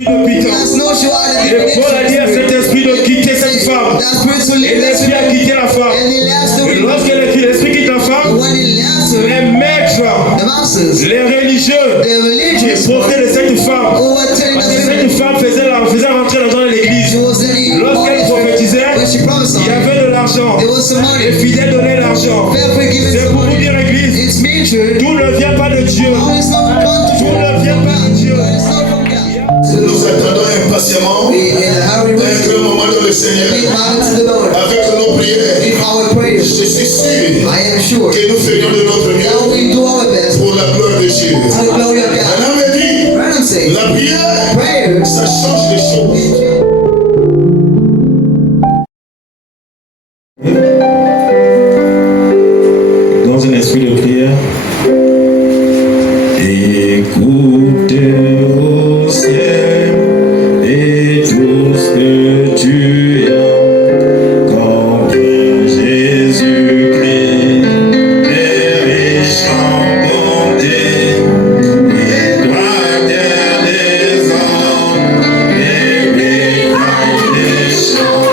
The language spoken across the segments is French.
Et Paul a dit à cet esprit de quitter cette femme. Et l'esprit a quitté la femme. Et lorsque l'esprit quitte la femme, les maîtres, les religieux qui profitaient de cette femme, parce que cette femme faisait rentrer dans l'église. Lorsqu'elle prophétisait, il y avait de l'argent. Les fidèles donnaient l'argent. C'est pour vous dire, église, tout ne vient pas de Dieu. Tout ne vient pas de Dieu. Nous attendons impatiemment un grand moment de le Seigneur avec nos prières. Je suis sûr que nous ferions de notre mieux pour la gloire de Dieu. Madame me dit, la prière, ça change les choses. Dans un esprit de prière, écoutez au ciel et tout ce que tu as, combien Jésus-Christ est riche en bonté, et toi terre des hommes, et bétail des champs.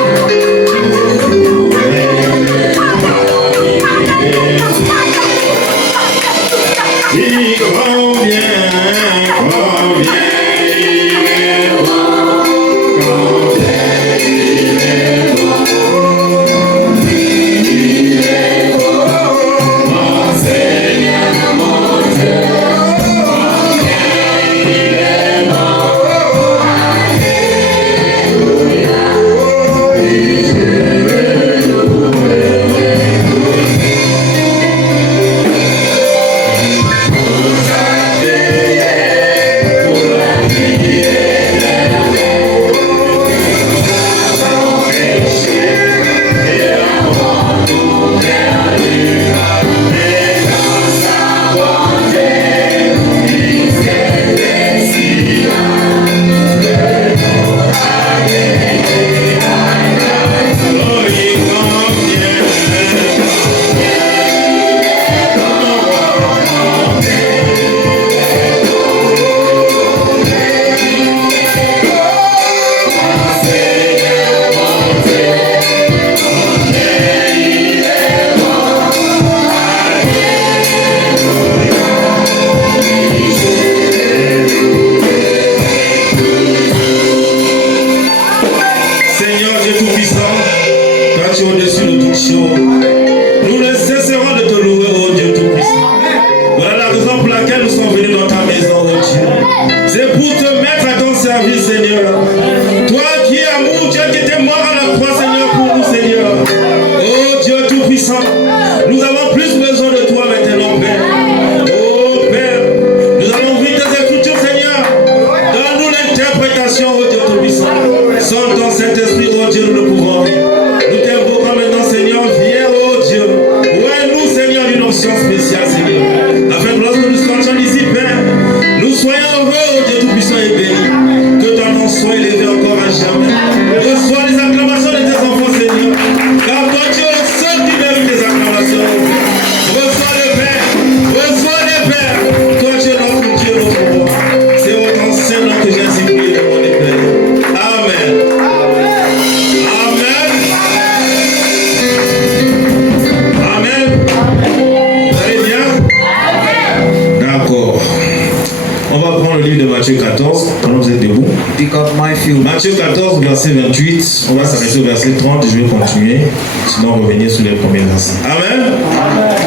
Matthieu 14, verset 28, on va s'arrêter au verset 30 et je vais continuer, sinon revenir sur les premiers versets. Amen.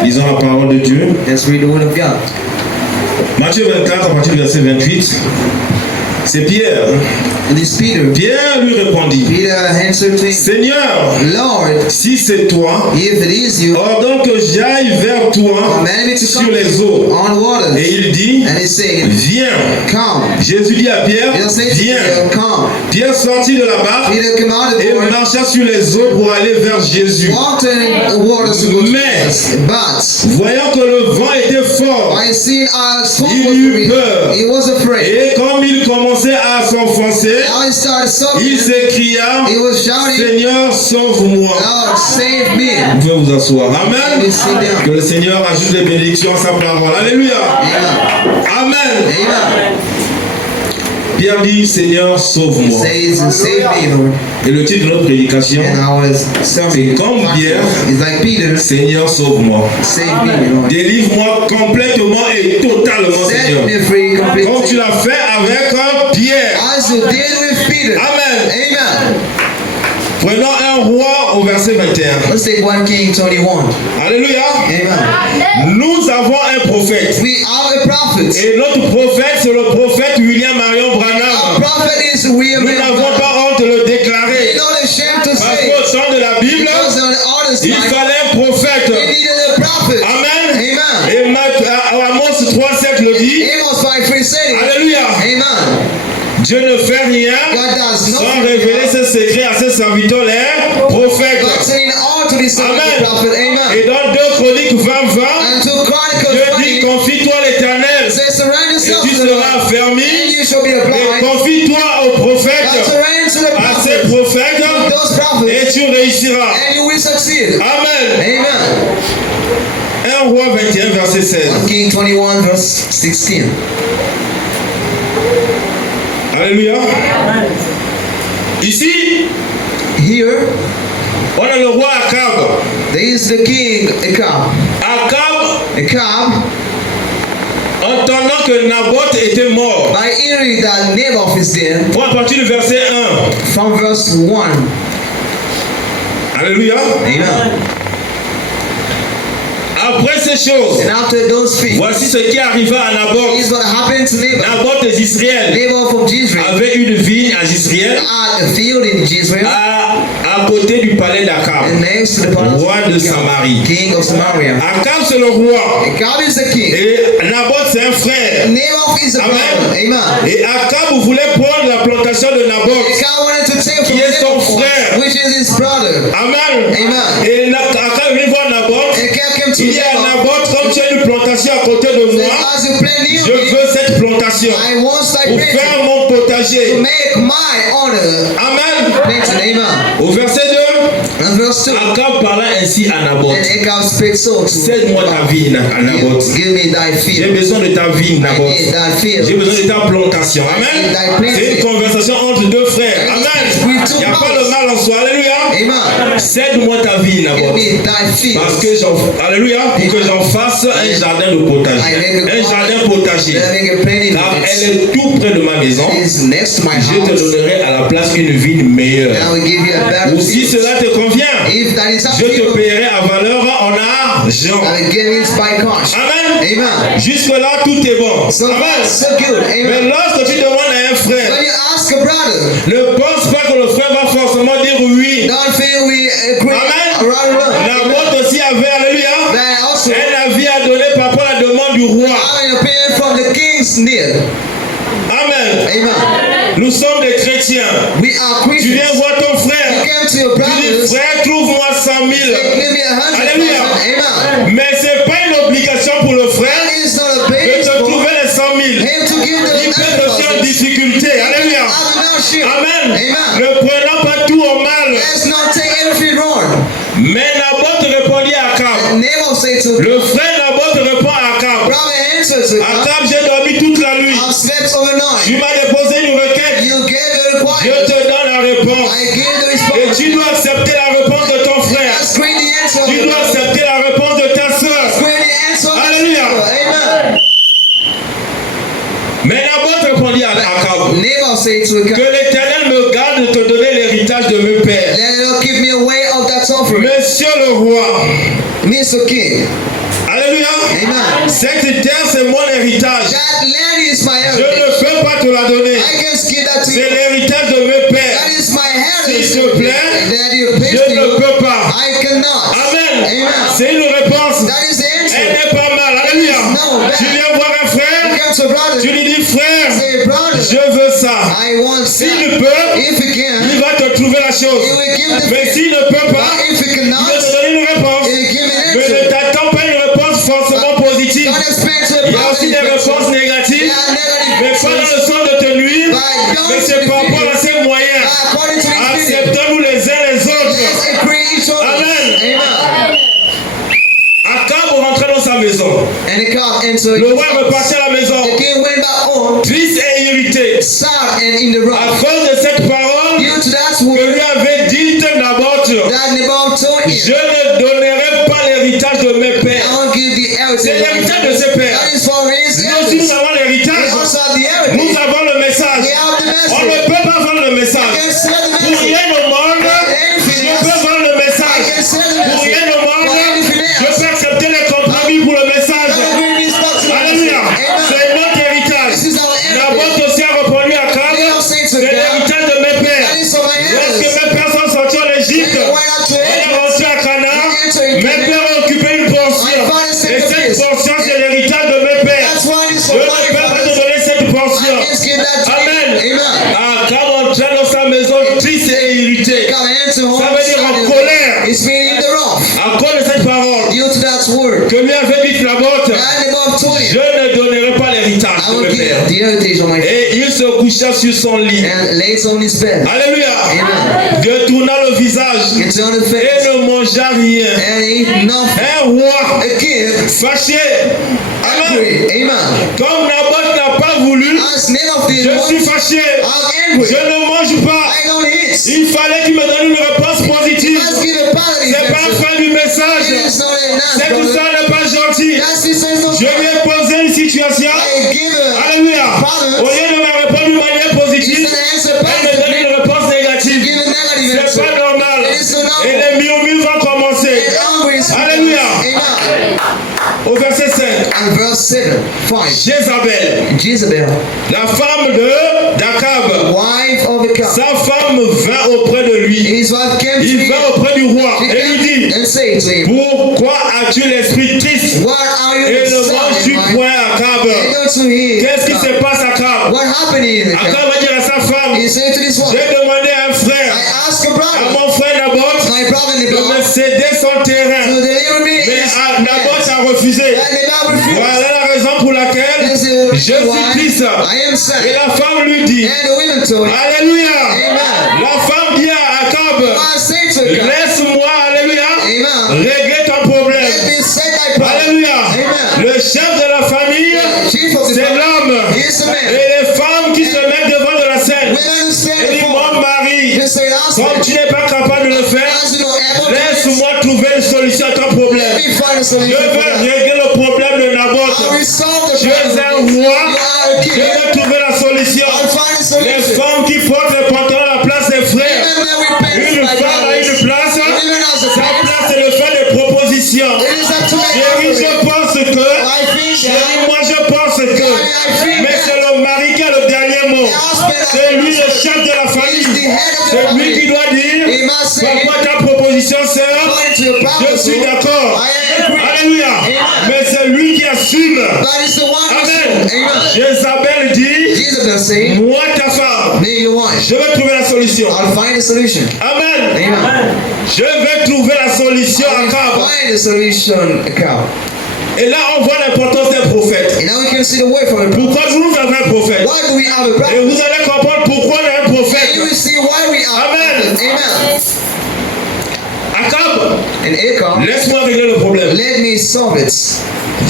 Lisons la parole de Dieu. Let's read the word of God. Matthieu 24, à partir du verset 28, c'est Pierre. And it's Peter. Pierre lui répondit, Peter answered him, Seigneur, Lord, si c'est toi, if it is you, ordonne que j'aille vers toi command me to sur come les eaux. on waters. Et il dit, And he said, viens. Come. Jésus dit à Pierre, He'll say to viens. Peter, come. Pierre sortit de la barque Peter came out of the et water, marcha sur les eaux pour aller vers Jésus. walked in the waters to go to Mais, Jesus. But voyant que le vent était fort, I seen a storm il was eut coming. peur. He was afraid. Et comme il commençait à s'enfoncer, Now he started il sobbing. s'écria, He was shouting, Seigneur, sauve-moi. Lord, save me. Vous pouvez vous asseoir. Amen. You sit down. Que le Seigneur ajoute les bénédictions à sa parole. Alléluia. Amen. Amen. Amen. Pierre dit, Seigneur, sauve-moi. Says, save me, Lord. Et le titre de notre prédication, And I was c'est serving. comme Pierre, It's like Peter, Seigneur, sauve-moi. save me, Lord. Délivre-moi complètement et totalement, Set Seigneur. me free Comme tu completely. l'as fait avec Pierre. As you did with Peter. Amen. Amen. Prenons un roi au verset 21. Let's take 1 King 21. Alléluia. Amen. Nous avons un prophète. We are a prophet. Et notre prophète, c'est le prophète William Marion Our Branham. prophet is William. Nous n'avons pas honte de le déclarer. We're not ashamed to Parce say. qu'au temps de la Bible, Because on the other il side, fallait un prophète. we needed a prophet. Amen. Amen. Et Amos 3,7 le dit. Amos 5:3 said it. Alléluia. Amen. Dieu ne fait rien God does sans nothing. révéler ses secrets à ses serviteurs, les prophètes. God saying all to this Amen. prophet. Amen. Et dans 2 Chroniques 20:20, And to Chronicles Dieu dit, 20, confie-toi à l'Éternel says, surrender et yourself tu to the Lord, seras and affermi. you shall be Et applied. confie-toi aux God prophètes, surrender to the à ces prophets, prophètes, those prophets, et tu réussiras. and you will succeed. Amen. Amen. 1 Roi 21, verset 16. 1 King 21 verse 16. Alléluia. Ici, Here, on a le roi Akab. there is the king Ahab. Akab, entendant que Naboth était mort. By hearing that Naboth is dead, Prends à partir du verset 1. from verse 1. Alléluia. Amen. Après ces choses, And after those things, voici ce qui arriva à Naboth. is what happened to Naboth. Naboth des Israël Naboth of Jezreel avait une vigne à Israël had a field in Jezreel, à côté du palais d'Akab, and next to the palace roi de Samarie. king of Samaria. Akab c'est le roi Ahab is the king. et Naboth c'est un frère. Naboth is a Amen. brother. Amen. Et Akab voulait prendre la plantation de Naboth. Ahab wanted to take from Qui est son Naboth, frère. which is his brother. Amen. Amen. Et Akab est venu voir Naboth. And Ahab came to Il dit à Naboth, Naboth, comme tu as une plantation à côté de moi, said, as you plant near je me, veux cette plantation I want thy pour planting faire mon to potager. make my honor Amen. planted. Amen. Au verset 2, And verse 2. Akab parla ainsi à Naboth. And Ahab spake so to Cède-moi ta vigne à Naboth. Give me thy J'ai field. besoin de ta vigne, I Naboth. need thy field. J'ai besoin de ta plantation. Amen. C'est une conversation entre deux frères. Amen. Il n'y a pas de mal en soi. Alléluia. Amen. Cède-moi ta vigne, Give Naboth. me thy field. Parce que alléluia, pour que j'en fasse un jardin de potager. Un jardin potager. Let me get plenty Car of elle it. est tout près de ma maison. It is next to my Je te house. donnerai à la place une vigne meilleure. And I will give you a better Ou si field. cela te convient, If that is up je to te you, paierai à valeur en argent. I will give it by cash. Amen. Amen. Jusque-là, tout est bon. So Amen. far, so good. Mais Amen. lorsque tu demandes à un frère, When you ask a brother, ne pense pas que le frère va forcément dire oui. don't feel we agree. Amen. Amen. Naboth aussi avait, alléluia, That also, un avis à donner par rapport à la demande du roi. having a opinion from the king's need. Amen. Amen. Nous sommes des chrétiens. We are Tu viens Christians. voir ton You frère. came to your Tu dis, brothers. frère, trouve-moi 100 000. Give me 100,000. Alléluia. Amen. Mais ce n'est pas une obligation pour le frère That is not a de base te for trouver les 100 000. him to give the Il peut te faire en 100,000. difficulté. Alléluia. Amen. Amen. Ne prenons pas tout au mal. Let's not take everything wrong. Mais Naboth répondit à Akab. Naboth said to Le frère Naboth répond à Akab. brother, answer to Ahab, Akab, j'ai dormi toute la nuit. I've slept overnight. Tu m'as déposé une requête. You gave the Je requirement. te donne la réponse. I gave the Et response. tu dois accepter la réponse de ton frère. Screen the answer. Tu dois accepter la réponse de ta soeur. Screen the answer. Alléluia. Amen. Mais Naboth répondit à Akab. Naboth said to Que Ahab, l'Éternel me garde de te donner l'héritage de mes pères. let it not keep me away of that offering. Monsieur le roi. Mr. King. Alléluia. Amen. Cette terre, c'est mon héritage. That land is my Je heritage. ne peux pas te la donner. I can give that to C'est you. l'héritage de mes pères. That is my heritage. S'il te plaît, That you pay je to ne you. peux pas. I cannot. Amen. Amen. C'est une réponse. That is the Elle answer. n'est pas mal. Alléluia. No, Tu viens voir un You frère. come to a brother. Tu lui dis, frère, Say, brother, je veux ça. I want S'il that. peut, If you can, il va te trouver la chose. he will give the Mais field. s'il ne peut pas, But if you il cannot, va te donner une réponse. he will give an Mais ne answer. t'attends pas une réponse forcément positive. Don't expect to Il y a aussi des réponses négatives, mais pas dans le sens de te nuire, mais c'est par rapport à ses moyens. according to the Spirit. Acceptons-nous les uns les autres. Let's agree each other. Amen. Amen. Akab rentrait dans sa maison. And the cock entered. Le roi est reparti à la maison, The king went back home, triste et irrité, sad and in the à wrath. cause de cette parole Due to that que word lui avait dite Naboth. that Nabal told Je him, ne donnerai pas l'héritage de mes pères. I won't give the C'est heritage. l'héritage de ses pères. That is for his Nous aussi, nous heritage. avons We l'héritage. also have the Nous heritage. avons le message. We have the On ne message. peut pas vendre le I message. can sell the Pour message. rien au monde, Anything je peux else. vendre le I message. can sell the Pour rien message. au monde, For anything je else. peux accepter les compromis pour le message. God will be stuck to the Alléluia. message. C'est Amen. notre héritage. This is our heritage. Naboth aussi a répondu à Akab, They have said to c'est God, l'héritage de mes pères. that is for my Lorsque heritage. mes pères sont sortis en Égypte, When they went out to on est Egypt, rentré à Canaan, we entered mes Canaan. pères ont occupé une portion. My father said Et to cette this. portion, c'est l'héritage de mes pères. That's why it is Je for ne my peux pas te fathers. donner cette portion. I can give that to Amen. you. Amen. Akab entra dans sa maison triste et irrité. God answered home. Ça veut dire en colère. It's been in the wrong. À cause de cette parole Due to that word. que lui avait dit Naboth, God above told je him, ne donnerai pas l'héritage I de will mes give pères. the heritage on my Et il se coucha sur son lit. and lays on his bed. Alléluia. Amen. Détourna le visage It's on the et face ne mangea rien. and eat nothing. Un roi A king fâché. Amen. angry. Amen. Comme Naboth n'a pas voulu, As name of the je suis Lord, fâché. I'm angry. Je ne mange pas. I don't eat. Il fallait qu'il me donne une réponse positive. Let's give a positive C'est pas la answer. fin du It message. is not a Cette nice histoire n'est pas gentille. That's it says no. Je lui ai posé une situation. I give a Alléluia. Au lieu de me répondre d'une manière positive, Instead of answer elle me donne positively, une réponse négative. give a negative C'est answer. pas normal. It is so Et normal. les murmures vont commencer. And angry is Alléluia. Amen. Au verset 5. And verse 7, 5. Jézabel, Jezebel, la femme d'Akab, wife of Ahab, sa femme vint auprès de lui. his wife came to Il him vint auprès du roi et lui dit, and said to him, pourquoi as-tu l'esprit triste what are you et ne sad, manges-tu wife? point Akab? And unto him, Qu'est-ce qui se passe Akab? what happened in Akab Ahab? va dire à sa femme, He said to this wife, j'ai demandé à un frère, I asked a à brother, mon frère Naboth, my brother de me Nabal, céder son terrain. to deliver me Mais his Naboth land. a refusé. And Nabal refused. Voilà la raison pour laquelle He said, je suis why? triste. I am Et sad. la femme lui dit, And the women told him, Alléluia. Amen. La femme dit à Akab, I said to God, laisse-moi, Alléluia, Amen. régler ton problème. Let me set thy problem. Alléluia. Amen. Le chef de la famille, Chief of the c'est family, l'homme. he is the Et man. les femmes qui se mettent devant de la scène. Women who stand Elle dit, before mon mari, him, he said, comme husband, tu n'es pas capable de le faire, as you know, able to laisse-moi trouver une solution à ton problème. let me find a Je solution for veux that. régler le problème de Naboth. I will solve the Tu es un problem. You roi. are a Je king. veux trouver la solution. I'll find a Les solution. femmes qui portent les pantalons à la place des frères. Even though we pay Une my femme a une brothers, place. even as a Sa man, place, c'est de faire des propositions. it is up to Chérie, me. je pense que. I think Chérie, that moi je pense que. Mais c'est le mari qui a le dernier mot. C'est lui le chef de la famille. he's the head of the C'est lui qui family. doit dire. He must say, Papa, ta proposition, sœur. according to your Je promise, suis d'accord. I agree. Alléluia. Mais c'est lui qui assume. But it's the one who Amen. said, Amen. Jézabel dit, Jesus saying, moi ta femme, me your wife. je vais trouver la solution. I'll find a solution. Amen. Amen. Je vais trouver la solution à I'll Akab. find a solution, Ahab. Et là, on voit l'importance des prophètes. And now we can see the word from the prophet. Pourquoi nous avons un prophète? Why do we have a Et prophet? vous allez comprendre pourquoi on a un And you will prophète. see why we have Amen. a prophet. Amen. Akab, And Ahab, laisse-moi régler le problème. let me solve it.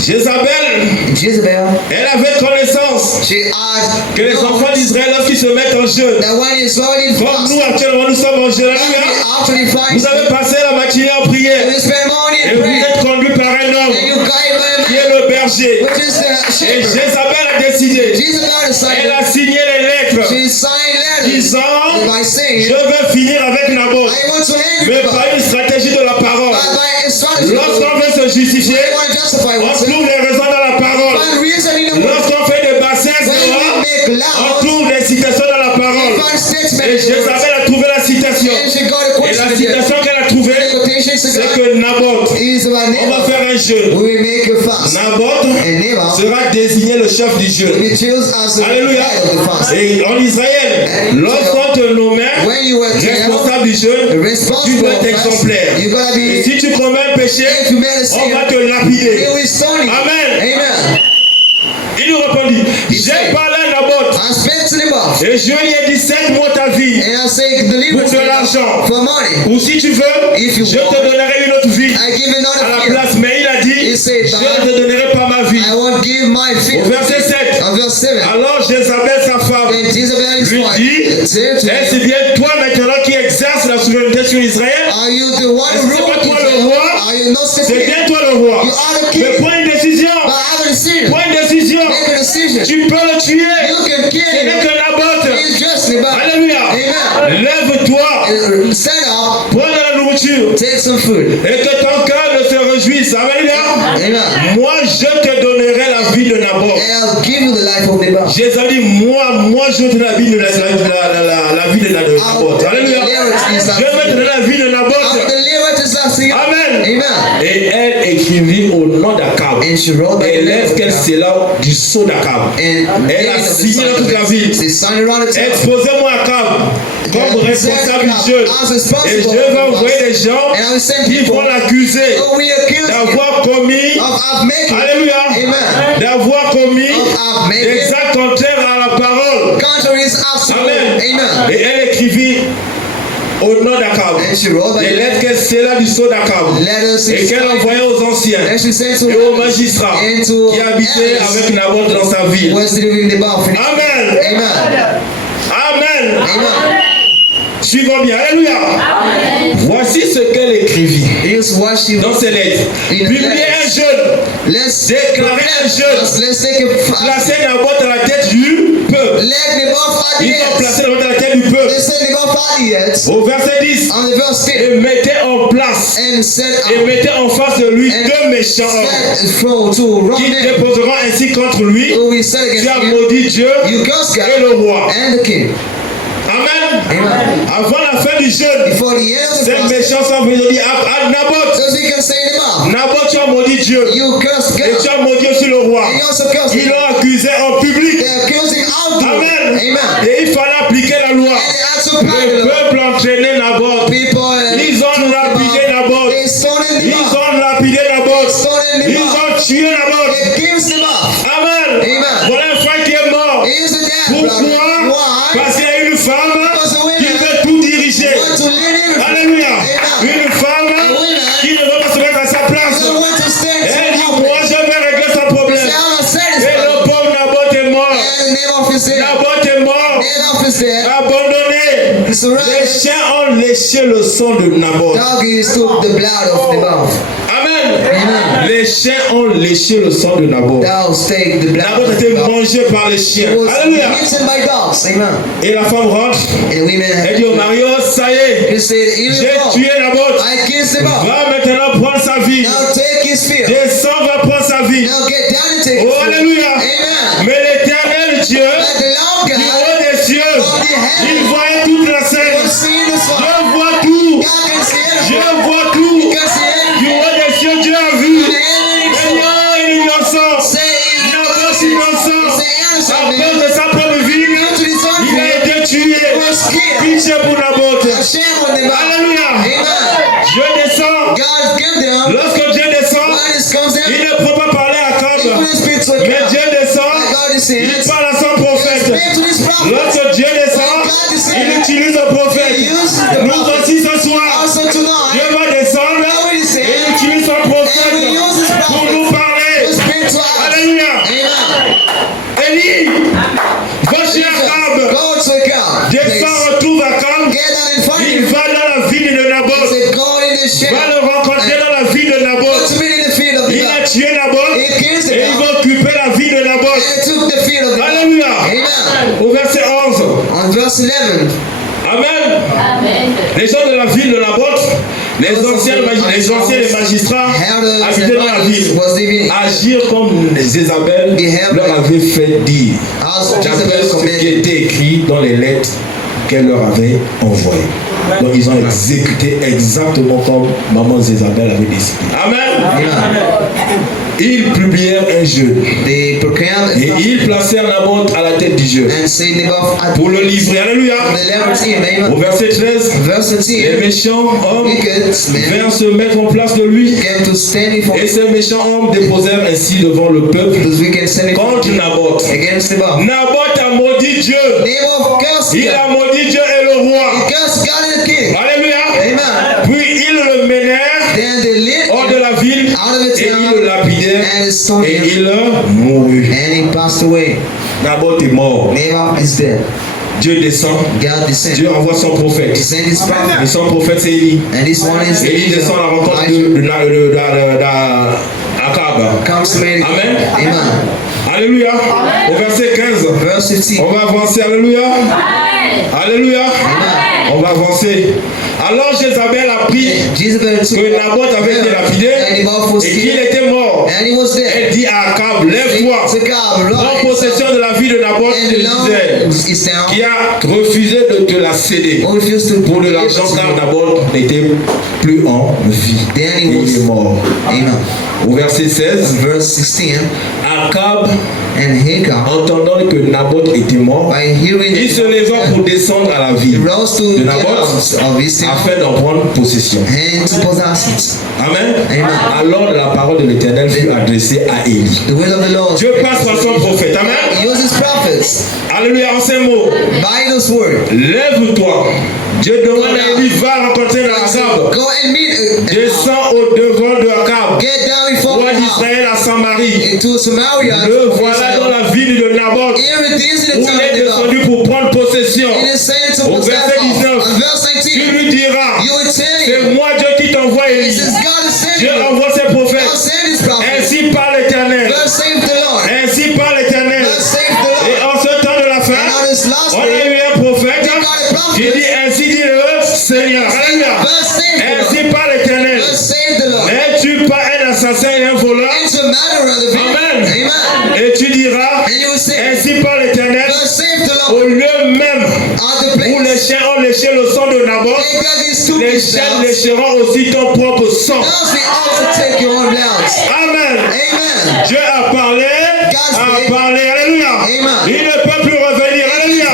Jézabel, Jezebel, elle avait connaissance she had que les enfants known d'Israël, lorsqu'ils se mettent en jeûne, that when Israel is comme fast, nous actuellement nous sommes en jeûne, when we alléluia, actually find vous avez passé la matinée en prière we spend money et in vous prayer, êtes conduit par un homme and you guide by a qui man, est le berger. which is the Et shepherd. Jézabel a décidé, Jezebel elle decided, a signé les lettres she signed letters disant, by saying, je vais finir avec Naboth, I want to end mais with God. pas une stratégie de la parole. But by a strategy, Lorsqu'on veut se justifier, we want to justify on ourselves. trouve les raisons dans la parole. Find reason in the word. Lorsqu'on fait des bassesses, When we make on loud, trouve des citations dans la we parole. find statement Et in the word. Jézabel a trouvé la citation. And she got a Et la question again. citation qu'elle a trouvée, The quotation to c'est God que Naboth, is about on va Nabal. faire un jeûne. We will make a fast. Naboth And Nabal sera désigné le chef du will jeûne. be chosen as the Alléluia. head of the fast. Et en Israël, lorsqu'on te nommait When you were responsable du jeûne, tu responsible dois for être fast, exemplaire. you gotta Et be, si tu commets un péché, if you made a on sin, va te they lapider. will stone you. Amen. Amen. Il lui répondit, j'ai parlé à Naboth I spent to Nabal. et je lui ai dit 5 mois ta vie And I say, deliver pour de l'argent. for money. Ou si tu veux, If you je want, te donnerai une autre vie I give à la another field. place. Mais il a dit, He said, je ne te donnerai pas ma vie. I won't give my Au field. verset 7. On verse 7. Alors Jézabel, sa femme, And Jezebel his lui wife dit, said to est-ce him, bien toi maintenant qui exerces la souveraineté sur Israël? are you the one Est-ce who que c'est pas ruled toi le Israel? roi? Are you not C'est supreme? bien toi le roi. You are the Mais king. prends une décision. But have a decision. Prends une décision. Make a decision. Tu peux le tuer. You can kill Ce n'est him. que Naboth. He's just about. Alléluia. Amen. Lève-toi. Stand up. Prends de la nourriture. Take some food. Et que ton cœur ne se réjouisse. Alléluia. Amen. Moi, je te donnerai la vie de Naboth. And I'll give you the life of the Bible. Jésus dit, moi, je te donne la vie de la vie de Naboth. Alléluia. Je vais te donner la vie de I'll Naboth. deliver to Sassy. Amen. Amen. Et elle écrivit au nom d'Akab. And she wrote Et the lève qu'elle name. scella du sceau d'Akab. And Elle a signé dans toute la ville. They signed around the town. Exposez-moi Akab comme responsable du jeune. Et je vais envoyer des gens And I will send qui people vont l'accuser who will accuse him d'avoir commis, of making. alléluia, Amen. d'avoir commis Of making. des actes contraires à la parole. Contrary is absolute. Amen. Amen. Et elle écrivit au nom d'Akab. And she wrote Les the lettres qu'elle scella du sceau d'Akab. letters Et qu'elle envoyait aux anciens and she sent et to aux magistrats and to qui habitaient Alice, avec Naboth dans sa ville. who was living in the Bible. Amen. Amen. Amen. Amen. Suivons bien. Alléluia. Voici ce qu'elle écrivit Here's what she dans ses lettres. In Publier letters. un jeûne, Let's déclarer un jeûne, let's take a placer Naboth à la tête du peuple. let the Bible Ils ont yet. placé Naboth à la tête du They peuple. said the Bible yet. Au verset 10. On the verse 10 Et mettez en place and said et mettez en face de lui deux méchants hommes said for to wrong qui them déposeront ainsi contre lui. who we said Tu against as him. maudit Dieu You curse et God le roi. and the king. Amen. Amen. Avant la fin du jeûne, Before the end of the ces fast, méchants sont venus dire à Naboth, so we can say the Bible. Naboth, tu as maudit Dieu You curse et tu God. as maudit aussi le roi. And you also curse Ils him. l'ont accusé en public. They accuse him outward. Amen. Amen. Et il fallait appliquer la loi. And they had to apply Le the law. peuple entraînait Naboth. People Ils ont lapidé Naboth. they stoned the Ils Bible. ont lapidé Naboth. Stoned the Ils Bible. ont tué Naboth. They killed the Bible. Amen. Amen. Voilà un frère qui est mort. Here's the dad. Pourquoi? Why? Parce qu'il y a une femme Because the qui women veut tout diriger. want to lead everything. Alléluia. Amen. Une femme qui ne veut pas se mettre à sa place. They want to stand Elle dit, to moi je vais régler son problème. Say, I'm Et satisfied. le pauvre Naboth est mort. And the name of his head. Naboth est mort. Name of his head. Abandonné. Les Surrounded. chiens ont léché le sang de Naboth. Doggies took the blood of the mouth. Amen. Amen. Les chiens ont léché le sang de Naboth. Dogs take the blood Naboth a of the été mouth. mangé par les chiens. It was Alléluia. eaten by dogs. Amen. Et la femme rentre. And women Elle dit au mari, oh ça y est, he said, here j'ai you go. tué Naboth. I kissed him off. Va maintenant prendre sa vie. Now take his spear. Descends, va prendre sa vie. Now get down and take Oh, his spear. alléluia. Amen. Mais l'éternel Dieu, But the Lord du God haut des cieux, of the il heaven voyait toute la scène. was seeing this Je one. vois tout. God can see Je everything. vois tout. He can see Du everything. haut des cieux, Dieu a vu. The heaven Ayant un innocent. say he's Naboth innocent. innocent. He's an À innocent cause man. de sa propre vie, To his own il a feet. été tué. He was killed. Pitié pour Naboth. A shame on them. Alléluia. Amen. Dieu descend. God give them. Lorsque Dieu descend, When this comes il in, ne peut pas parler à he Cab. couldn't speak to Mais God. Dieu descend, God is il saying, parle à son prophète. speak to this prophet. Lorsque Dieu descend, il utilise le prophète. He uses the Nous prophet. aussi ce soir, Also tonight, Dieu va descendre God will et say, il utilise son prophète and we use his pour prophet nous to parler. speak to us. Alléluia. Amen. Élie, va chez Akab, Go to God. descend, retrouve Akab. Get down in front of Il him. va dans la ville de He Naboth. said, go in the ship. Va le rencontrer dans la ville de Go Naboth. to meet in the field of the Il a God. tué Naboth He kills the et il God. va occuper la ville de Naboth. And he took the field of the God. Alléluia. Amen. Au verset 11. On verse 11. Amen. Amen. Les gens de la ville de Naboth, les anciens des magistrats habitaient dans la ville, was living agirent comme Jézabel leur avait fait dire, as d'après Jezebel ce qui commanded. était écrit dans les lettres qu'elle leur avait envoyées. Donc ils ont exécuté exactement comme maman Jézabel avait décidé. Amen. Amen. Ils publièrent un jeûne They proclaimed et ils placèrent Naboth à la tête du jeûne and said Naboth at pour le livrer. Alléluia. the 11th Au Amen. verset 13, Verse les 13 méchants hommes wicked men vinrent se mettre en place de lui. came to stand before Et ces méchants hommes déposèrent ainsi devant le peuple those wicked stand contre Naboth. against Naboth. Naboth a maudit Dieu. Naboth cursed Il God. a maudit Dieu et le roi. He cursed God and the king. Alléluia. Amen. Puis ils le menèrent Then they led hors de him la ville out of the et ils town le lapidèrent. man stoned et him, il mourut. and he passed away. Naboth est mort. Naboth is dead. Dieu descend. God descended. Dieu envoie son prophète. He sent his prophet. Et son prophète c'est Élie. And this one is Élie descend à la rencontre d'Akab. Comes to me. Amen. Amen. Alléluia. Au verset 15. Verse 15. On va avancer. Alléluia. Alléluia. Amen. On va avancer. Alors Jézabel a appris que Naboth avait été lapidé et qu'il était mort. And he was dead. Elle dit à Akab, lève-toi, prends possession de la vie de Naboth de Jezreel, qui a refusé de te la céder pour de l'argent car Naboth n'était plus en vie. Et il est mort. Amen. Au verset 16, Verse 16. Akab, And Hagar, entendant que Naboth était mort, by hearing il se leva pour descendre à la ville rose to de the Naboth house of his afin d'en prendre possession. and to possess it. Amen. Amen. Alors la parole de l'Éternel fut adressée à Élie. The will of the Lord. Dieu passe par son prophète. Amen. He uses prophets. Alléluia. En ces mots, By this word. lève-toi. Dieu demande à Élie, va rencontrer Akab. Go and meet. Descends au devant de Akab. Get down before Roi Ahab. d'Israël à Samarie. Into Samaria. Le voilà dans la ville de Naboth, Here it is in où the il est town of descendu pour prendre possession. It is saying to Au possess. verset 19, On verse tu 19. lui diras, You will tell c'est him. moi Dieu qui t'envoie Élie. This is God is Dieu saying. envoie ses God prophètes. send his prophet. Ainsi parle l'Éternel. God save the Lord. Ainsi parle l'Éternel. God save the Et Lord. en ce temps de la And fin, on this last on a day, eu un prophète we got a prophet. qui dit ainsi dit le Seigneur. Alléluia. God save the Lord. Ainsi parle l'Éternel. God save the Lord. N'es-tu pas un assassin et un voleur? It's a matter of the people. Amen. Amen. Et tu diras, And you will say, ainsi parle l'Éternel, God save the au Lord. lieu même On the où les place. chiens ont léché le sang de Naboth, They dug his stupid les chiens selves. lécheront aussi ton propre sang. Thus we also take your own blood. Amen. Amen. Dieu a parlé, alléluia. Amen. Il ne peut plus revenir, alléluia.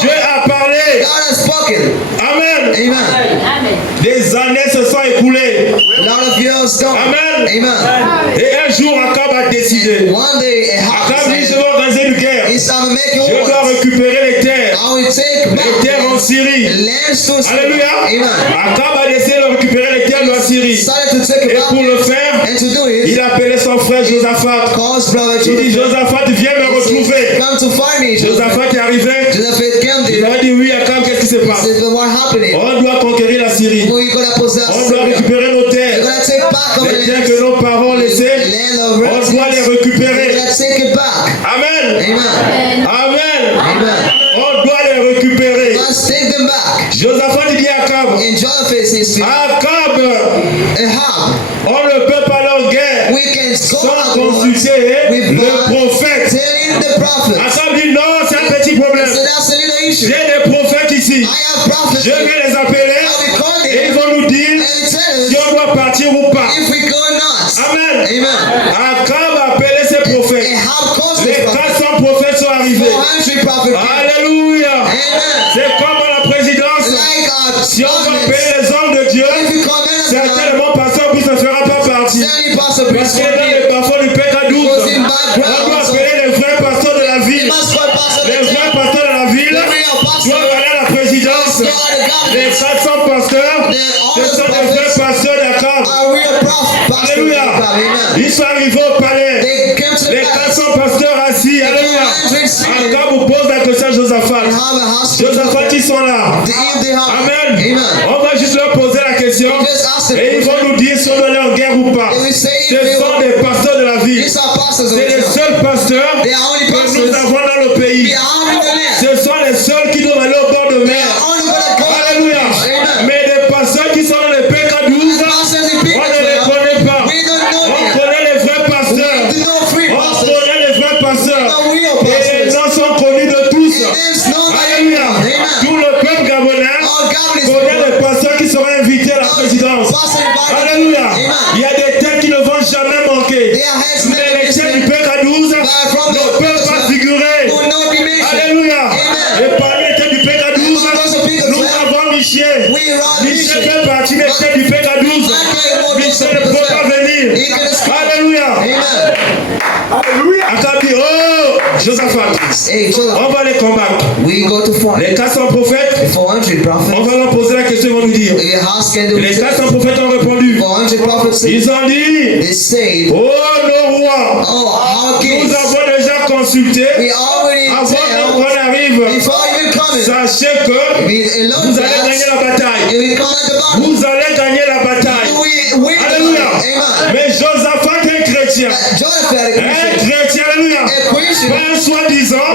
Dieu a parlé, God has spoken. amen. Amen. Des années se sont écoulées, A lot of years gone. amen. Amen. Et un jour, Akab a décidé. One day, Akab dit, je said, vais organiser une guerre. he started making Je dois wars. récupérer les terres. I will take Les terres en back Syrie. lands to Syria. Alléluia. Amen. Akab a décidé de récupérer les terres de la Syrie. Started to take Et it pour back, le faire, and to do it, il a appelé son frère Josaphat. calls brother Il dit, Joseph. Josaphat, viens me retrouver. Come to find me, Joseph. Josaphat est arrivé. Joseph came Il there. a dit, oui, Akab, qu'est-ce qui se He passe? said, "But what happened? On doit conquérir la Syrie. Well, you're gonna possess On doit Syria. récupérer nos You're terres. gonna take back of Les the terres que nos parents ont laissées, land of on doit les residence. You're récupérer. gonna take it back. Amen. Amen. Amen. Amen. On doit les récupérer. Let's take them back. Josaphat dit à Akab, And Joseph says to Akab, Ahab, on ne peut pas leur guerre we can go sans out consulter with le God. prophète. Telling the prophet. Akab dit non, c'est un petit problème. So that's a little issue. J'ai des prophètes ici. I have prophets. Je vais les appeler et ils vont nous dire And it si tells on doit partir ou pas. if we go or not. Amen. Amen. Akab a appelé ses prophètes. Ahab calls Les the prophet. 400 prophètes sont arrivés. 400 prophets. Alléluia. Amen. C'est comme à la présidence. Like Si on doit prophets. appeler les hommes de Dieu, If you call them certainement pasteur puis ça ne fera pas partie. certainly pastor Parce qu'il est dans les parfois du PK12. goes in On background. doit So appeler les vrais pasteurs de la you ville. must call pastor. Les vrais pasteurs de la ville The real pastor. doivent aller à la présidence. Go to the Les government. 400 pasteurs, ce sont des vrais pasteurs d'Akab. Are real prophet. Alléluia. Amen. Ils sont arrivés au palais. They came to the Les palace. 400 pasteurs assis. Alléluia. Akab vous pose la question à Josaphat. Have a hospital. Josaphat, ils sont là. Amen. Amen. On va juste leur poser la question. Just ask them. Et ils vont nous dire si on doit aller en guerre ou pas. They will say Ce if they sont will. des pasteurs de la ville. These are pastors of C'est les the church. seuls pasteurs They are only que nous pastors. avons dans le pays. We are in the land. Ce sont les seuls qui doivent aller au bord de They mer. are only gonna go. Alléluia. Amen. Mais des pasteurs qui sont dans les PK12, Pastors in on people. ne les connaît pas. We don't know On them. connaît les vrais pasteurs. We do know free On pastors. connaît les vrais pasteurs. No real Et les pastors. noms sont connus de tous. And there's no Alléluia. Amen. Tout le peuple gabonais All God is connaît les pasteurs qui seront invités à la présidence. Pastor invited. Alléluia. Amen. Il y a des têtes qui ne vont jamais manquer. Their heads Mais never les miss têtes du them. PK12 from ne the peuvent pas figurer. Who not be mentioned. Alléluia. Amen. Et parmi les têtes du PK12, nous avons Michel. We are Michel Michel. fait partie des têtes du PK12. Michel ne peut pas venir. He can escape. Alléluia. Amen. Akab dit, oh, Josaphat, Hey, so on va les combattre. we go to fight. Les 400 prophètes, 400 prophets. on va leur poser la question, ils vont nous dire. We ask and Les 400 prophètes ont répondu. 400 prophets. Ils ont dit, They say, oh, nos roi, nous avons déjà consulté avant qu'on arrive. Sachez que vous allez gagner la bataille. Vous allez gagner la bataille. Alléluia. Mais Josaphat est chrétien. Un chrétien, alléluia. Pas un soi-disant,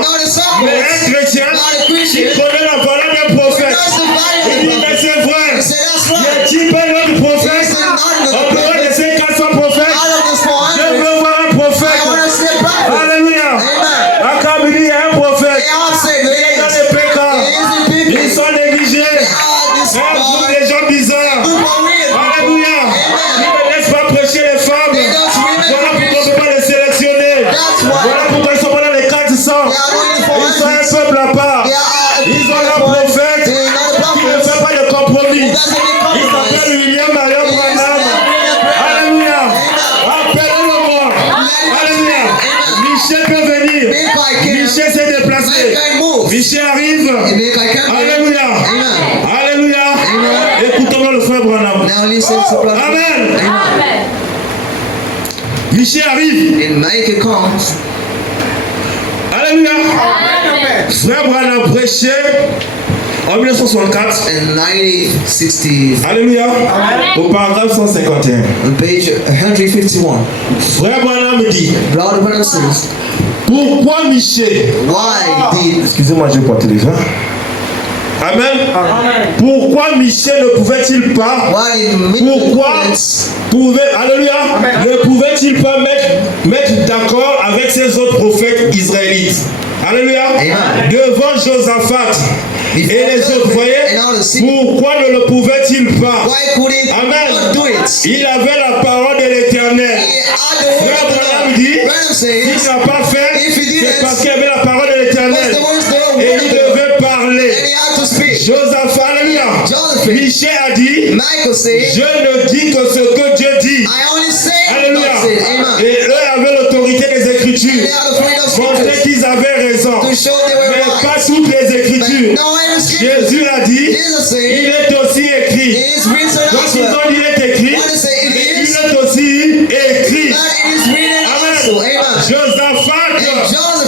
mais un chrétien qui connaît la parole d'un prophète. Il dit, mais c'est vrai. Y a-t-il pas d'autre prophète? En dehors de ces 400 prophètes, je veux voir un prophète. Alléluia. Akab dit, il y a un prophète. Il est dans les péchés. Ils sont négligés. Un groupe de gens bizarres. Alléluia. Ils ne laissent pas prêcher les femmes. Voilà pourquoi on ne peut pas les sélectionner. Voilà pourquoi ils sont pas dans les 400. Ils sont un peuple à part. Ils ont leur prophète qui ne fait pas de compromis. Il s'appelle William Marion Branham. Alléluia. Appelle-le-moi. Alléluia. Michel peut venir. Michel s'est déplacé. Michel arrive. Alléluia. Alléluia. Écoutons le frère Branham. Amen. Michel arrive. Alléluia. Frère Branham prêchait en 1964. Alléluia. Au paragraphe 151. On page 151. Frère Branham dit. Brother Branham says, pourquoi Michel? Excusez-moi, j'ai pas le téléphone. Amen. Pourquoi Michel ne pouvait-il pas? Alléluia. Ne pouvait-il pas mettre d'accord avec ces autres prophètes israélites? Alléluia. Devant Josaphat et les autres, voyez, pourquoi ne le pouvait-il pas? Amen. Il avait la parole de l'Éternel. Frère Branham dit, s'il n'a pas fait, c'est parce qu'il avait la parole de l'Éternel. Et il devait parler. Josaphat, alléluia. Michel a dit, je ne dis que ce que Dieu dit. Alléluia. Et eux avaient l'autorité des Écritures. Montraient qu'ils avaient raison. Mais pas toutes les Écritures. Jésus a dit, il est aussi écrit. Donc ils ont dit, il est écrit. Mais il est aussi écrit. Amen. Josaphat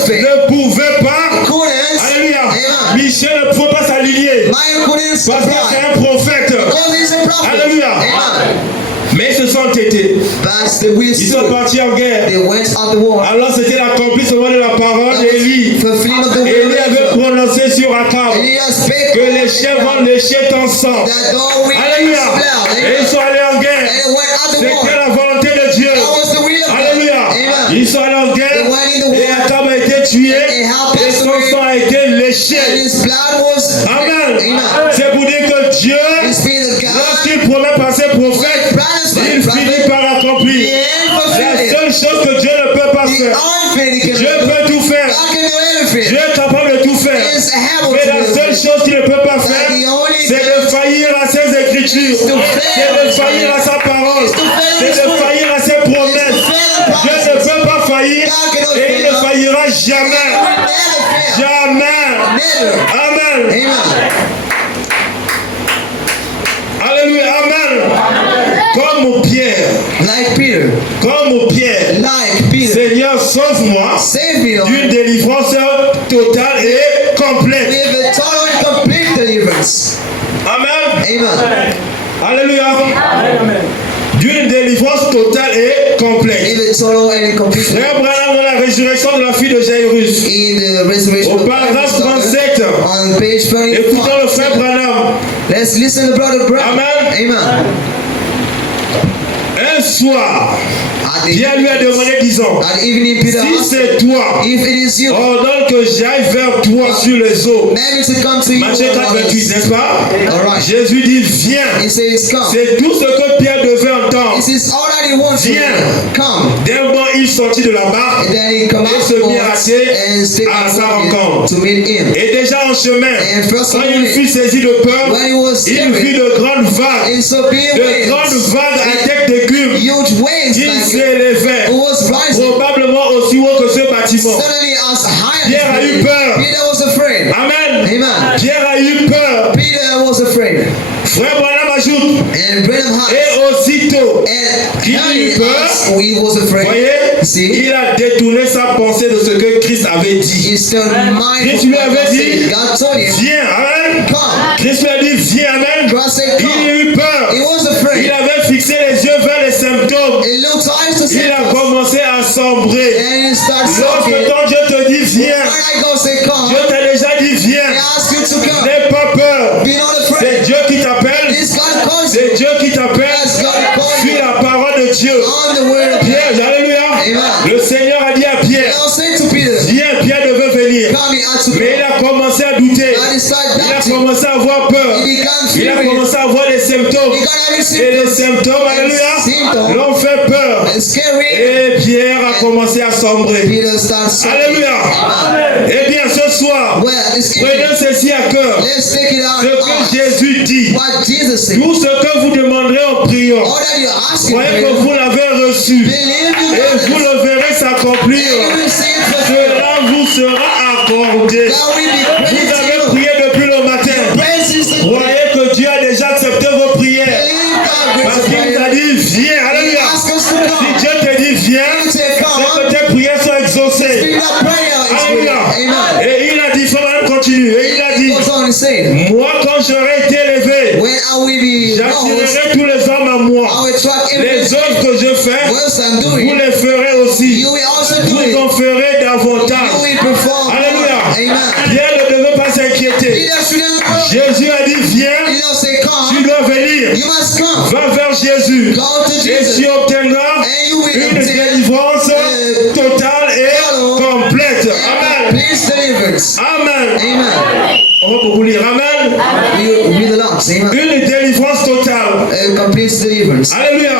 ne pouvait pas. Alléluia. Michel ne pouvait pas s'aligner. Parce que c'est un prophète. Alléluia. Mais ils se sont têtés. Ils sont partis en guerre. Alors c'était l'accomplissement de la parole d'Élie. Élie avait prononcé sur Akab que les chiens vont lécher ton sang. Alléluia. Et ils sont allés en guerre. C'était la volonté de Dieu. Alléluia. Ils sont allés en guerre. Et Akab a été tué. Et son sang a été léché. Amen. C'est pour dire que Dieu, lorsqu'il promet par ses prophètes, il finit par accomplir. La seule chose que Dieu ne peut pas faire. Dieu peut tout faire. Dieu est capable de tout faire. Mais la seule chose qu'il ne peut pas faire, c'est de faillir à ses écritures. C'est de faillir à sa parole. C'est de faillir à ses promesses. Dieu ne peut pas faillir et il ne faillira jamais. Jamais. Amen. Alléluia. Amen. Comme Pierre. Comme Pierre. Seigneur, sauve-moi d'une délivrance totale et complète. Amen. Alléluia. D'une délivrance totale et complète. Frère Branham, dans la résurrection de la fille de Jairus, au paragraphe 37, écoutons le frère Branham. Let's listen to Brother Branham. Amen. Un soir, Pierre lui a demandé, disons, si c'est toi, ordonne que j'aille vers toi sur les eaux. Matthieu 4, 28, n'est-ce pas? Jésus dit, viens. C'est tout ce que Pierre devait entendre. Viens. Dès lors, il sortit de la barque et se mit à terre à sa rencontre. Et déjà en chemin, quand il fut saisi de peur, il vit de grandes vagues. De grandes vagues à tête d'écume qui s'élevaient, probablement aussi haut que ce bâtiment. Pierre a eu peur. Amen. Pierre a eu peur. Frère Branham ajoute, et aussitôt qu'il eut peur, voyez, il a détourné sa pensée de ce que Christ avait dit. Christ lui avait dit, viens, amen. Christ lui a dit, viens, amen. Il a eu peur. Il avait fixé les yeux vers les symptômes. Il a commencé à sombrer. Lorsque ton Dieu te dit, viens, Dieu t'a déjà dit, viens. N'aie pas peur. C'est Dieu qui t'appelle. C'est Dieu qui t'appelle. Suis la parole de Dieu. Pierre, alléluia. Le Seigneur a dit à Pierre, viens, Pierre devait venir. Mais il a commencé à douter. Il a commencé à avoir peur. Il a commencé à avoir des symptômes. Et les symptômes, alléluia, l'ont fait peur. Et Pierre a commencé à sombrer. Alléluia. Eh bien, ce soir, prenez ceci à cœur. Ce que Jésus dit, tout ce que vous demanderez en priant, croyez que vous l'avez reçu. Et vous le verrez s'accomplir. Cela vous sera accordé. Vous avez prié depuis le matin. Croyez que Dieu a déjà accepté vos prières. Parce qu'il t'a dit, viens. Alléluia. Si Dieu te dit, viens, c'est que tes prières sont exaucées. Alléluia. Et il a dit, il faut même continuer. Et il a dit, moi quand j'aurai été élevé, j'attirerai tous les hommes à moi. Les œuvres que je fais, vous les ferez aussi. Vous en ferez davantage. Alléluia. Pierre ne devait pas s'inquiéter. Jésus a dit, viens, tu dois venir. Va vers Jésus. Et tu obtiendras une délivrance totale et complète. Amen. Amen. On va beaucoup lire. Amen. Une délivrance totale. Alléluia.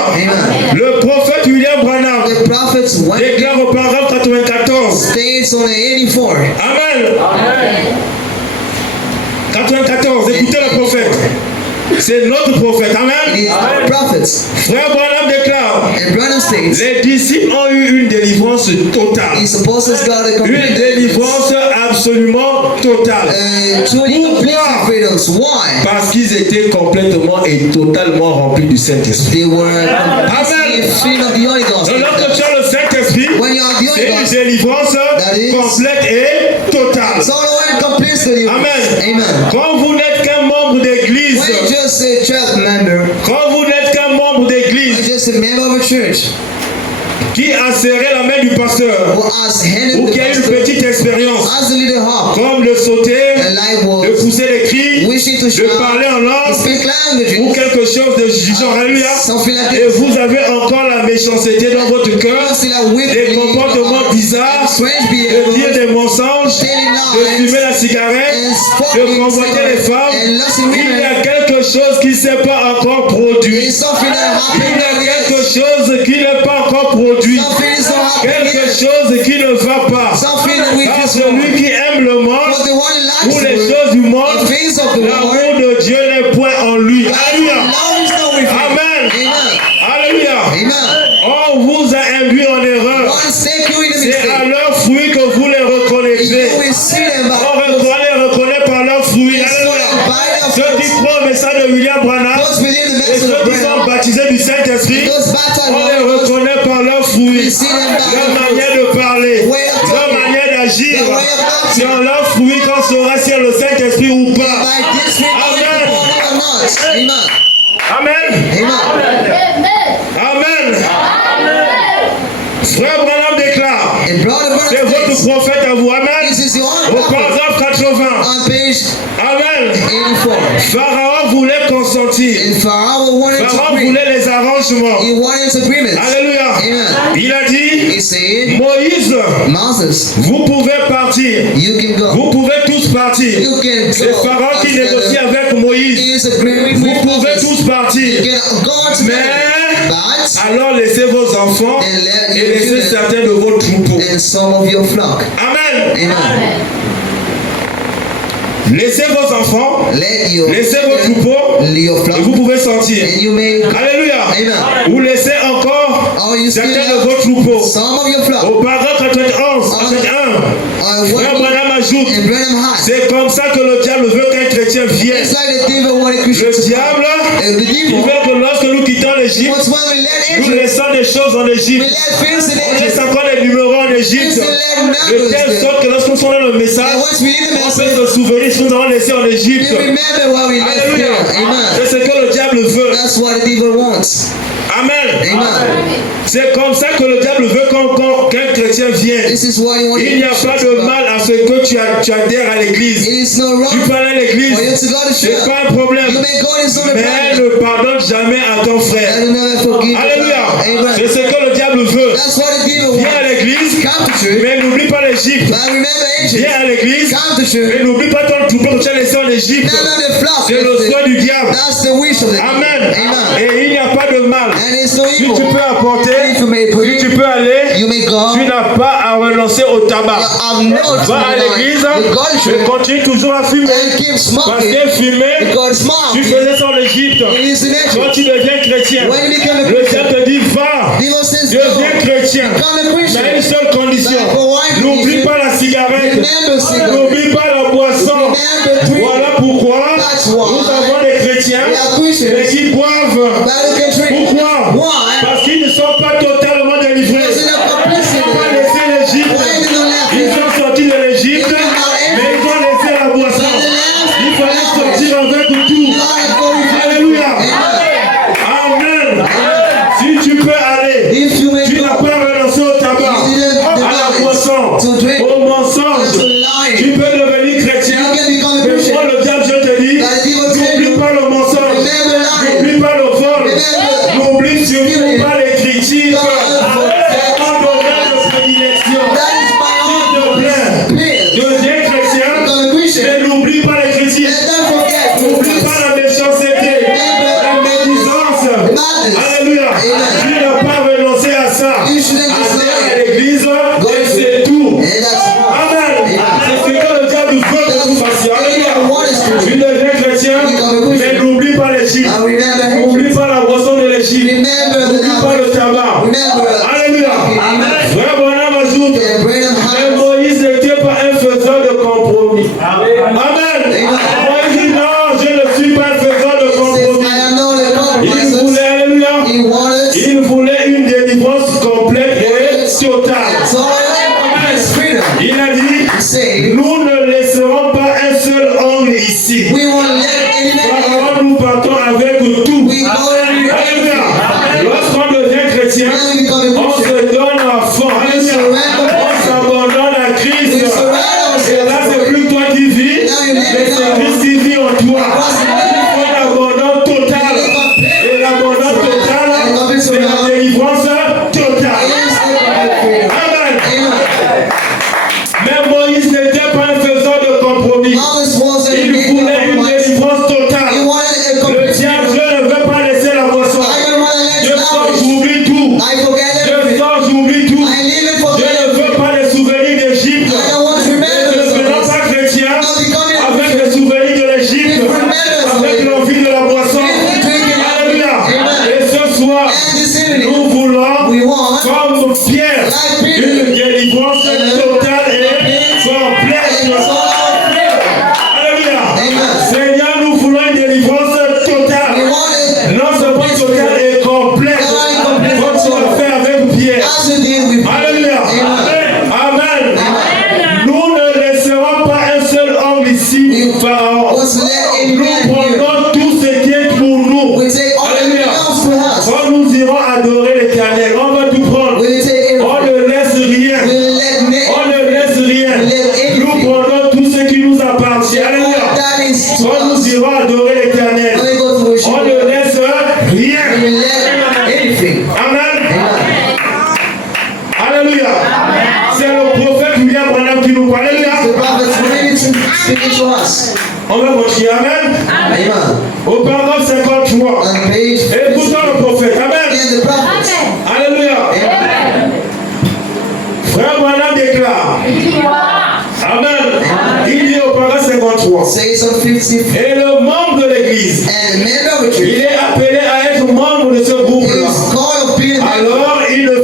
Le prophète William Branham déclare au paragraphe 94. Amen. 94. Écoutez le prophète. C'est notre prophète. Amen. Frère Branham déclare, les disciples ont eu une délivrance totale. Une délivrance absolument totale. Pourquoi? Parce qu'ils étaient complètement et totalement remplis du Saint-Esprit. Amen. Donc lorsque tu as le Saint-Esprit, c'est une délivrance complète et totale. Amen. Quand vous n'êtes qu'un membre d'église, quand vous n'êtes qu'un membre d'église qui a serré la main du pasteur ou qui a une petite expérience comme le sauter, de pousser les cris, de parler en langue ou quelque chose de genre, et vous avez encore la méchanceté dans votre cœur, des comportements bizarres, de dire des mensonges, de fumer la cigarette, de convoiter les femmes, il y a quelque chose qui ne s'est pas encore produit. Il y a quelque chose qui n'est pas encore produit. Quelque chose qui ne va pas. Car celui qui aime le monde ou les choses du monde, l'amour de Dieu n'est point en lui. Alléluia. Amen. Alléluia. On vous a induit en erreur. C'est à leurs fruits que vous les reconnaîtrez. On les reconnaît par leurs fruits. Alléluia. Ceux qui croient au message de William Branham et ceux qui sont baptisés du Saint-Esprit, on les reconnaît par leurs fruits. Leur manière de parler, leur manière d'agir, c'est en leurs fruits qu'on saura si le Saint-Esprit ou pas. Amen. Amen. Frère Branham déclare, c'est votre prophète à vous. Amen. Au paragraphe 80. Amen. Pharaon voulait consentir. Pharaon voulait les arrangements. Alléluia. Il a dit, Moïse, vous pouvez partir. Vous pouvez tous partir. C'est Pharaon qui négocie avec Moïse. Vous pouvez tous partir. Mais alors laissez vos enfants et laissez certains de vos troupeaux. Amen. Laissez vos enfants, laissez vos troupeaux, et vous pouvez sortir. Alléluia. Ou laissez encore certains de vos troupeaux. some of your flock. Au paragraphe 31, Frère Branham ajoute, And Branham High. c'est comme ça que le diable veut qu'un chrétien vienne. It's like the devil wanted Le Christians to come. diable, And the il devil veut que lorsque nous quittons l'Égypte, wants when we let nous Egypt, laissons des choses en we Égypte. let things in On laisse Egypt. encore des numéros en Égypte. De telle sorte que lorsqu'on sort dans le message, And once we leave the on peut message, se souvenir ce que nous avons laissé en Égypte. we remember what we left Alléluia. there. Amen. C'est ce que le diable veut. That's what the devil wants. Amen. Amen. C'est comme ça que le diable veut qu'un chrétien vienne. This is what he wants. Il n'y a pas de mal à ce que tu adhères à l'église. It is no Tu wrong peux aller à l'église. for you to go to C'est church. pas un problème. You may go to some Mais problem. ne pardonne jamais à ton frère. And never forgive. Alléluia. Amen. C'est ce que le diable veut. That's what the devil Viens à wants. l'église, Come to church. mais n'oublie pas l'Égypte. But remember Egypt. Viens à l'église, Come to church. mais n'oublie pas ton troupeau que tu as laissé en Égypte. None of the flock. C'est le souhait du diable. That's the wish of the devil. Amen. Amen. Et il n'y a pas de mal. And it's no Si evil. tu peux apporter, If you may si pray, tu peux aller, you may go. tu n'as pas à renoncer au tabac. I'm not Va à l'église You go to et church continue toujours à fumer. and keep Parce smoking. que fumer, Because tu smoking faisais ça en Égypte. is in Quand Egypt. tu deviens chrétien, When you become a le Christian, diable te dit va, devil says deviens go. chrétien. Become a Christian. Mais une seule condition, But for one n'oublie condition, pas la cigarette, remember cigarette. n'oublie pas la boisson. Remember drink. Voilà pourquoi That's why nous avons des chrétiens we are Christians. mais qui boivent. But you can drink. Pourquoi? Why? Parce qu'ils ne sont pas totalement délivrés. Because they're not Ils n'ont pas laissé l'Égypte. Why they don't left Ils it? sont sortis de l'Égypte, mais ils ont laissé la boisson. Il fallait sortir avec tout. Alléluia. Amen. Si tu peux aller, If you may tu n'as go pas renoncé au tabac, à la boisson, au mensonge. to lying, Tu peux devenir chrétien. you can become a Mais Christian. moi, le diable, je te dis, n'oublie pas le mensonge, Remember lying. n'oublie pas le vol, Remember. n'oublie surtout pas les critiques. Don't- C'est ton domaine de prédilection. That is my S'il te own plaît, please. deviens chrétien, Become a Christian. mais n'oublie pas les critiques. And don't forget. N'oublie pas la méchanceté, la médisance. Alléluia. Tu n'as pas renoncé à ça. You shouldn't Aller à desire. l'église, et c'est tout. And that's Amen. C'est ce que le diable veut que nous fassions. Alléluia. Tu deviens chrétien, mais n'oublie pas l'Égypte. I remember. N'oublie pas la boisson de l'Égypte. Remember N'oublie pas le tabac. Remember. Alléluia. Frère Branham ajoute, And Branham mais High. Moïse n'était pas un faiseur de compromis. Amen. Moïse dit non, je ne suis pas un faiseur de Says, compromis. I am not a Il compromiser. voulait, alléluia, He wanted. il voulait une délivrance complète et totale. So it's freedom. Il a dit, He said, nous ne laisserons pas un seul homme ici. we won't let any man. Pharaon, nous partons avec tout. We go and Alléluia. Lorsqu'on devient chrétien, When we become a on Christian, se donne à fond. Alléluia. On s'abandonne à Christ. we surrender Et là, ourselves. c'est plus toi qui vis, mais c'est Christ qui vit en toi. Il faut l'abandon total. Et l'abandon total, c'est la délivrance totale. Amen. Mais Moïse n'était pas un faiseur de compromis. Moses wasn't Il voulait une compromise. délivrance He totale. wanted a Le complete diable, freedom. je ne veux pas laisser la boisson. I don't want to Je let sors, knowledge. j'oublie tout. I forget Je everything. sors, j'oublie tout. I live it Je for ne veux pas les souvenirs d'Égypte. I don't want to Ne remember devenons this. pas chrétiens Not becoming a avec Christian. les souvenirs de l'Égypte, avec l'envie de la boisson. Alléluia. Et ce soir, And this evening, nous voulons, we want comme Pierre, like Peter, une délivrance totale et and complète. so Alléluia. Amen. Seigneur, nous voulons une délivrance we totale. want it Non seulement totale et complète. Comme tu l'as fait avec Pierre. as you did with Alléluia. Amen. Nous ne laisserons pas un seul homme ici, Pharaon. was let any Nous man here. prenons tout ce qui est pour nous. We take all that Alléluia. belongs to us. Quand nous irons adorer l'Éternel, on va tout prendre. We take On everything. ne laisse rien. We let On ne laisse rien. Nous prenons tout ce qui nous appartient. Alléluia. that is to Quand nous us. irons adorer When l'Éternel, we go to worship, on we ne laisse rien. let anything. Amen. Amen. Alléluia. C'est le prophète William Branham qui nous parle. Alléluia. The prophets really speaking to us. On va continuer. Amen. Amen. Au paragraphe 53. On page Écoutons le prophète. Amen. and the prophets. Alléluia. Frère Branham déclare. Amen. Il dit au paragraphe 53. Says on 50. Et le membre de l'église, And the member of the church il est appelé à être membre de ce groupe-là. is called of being a member. Alors il ne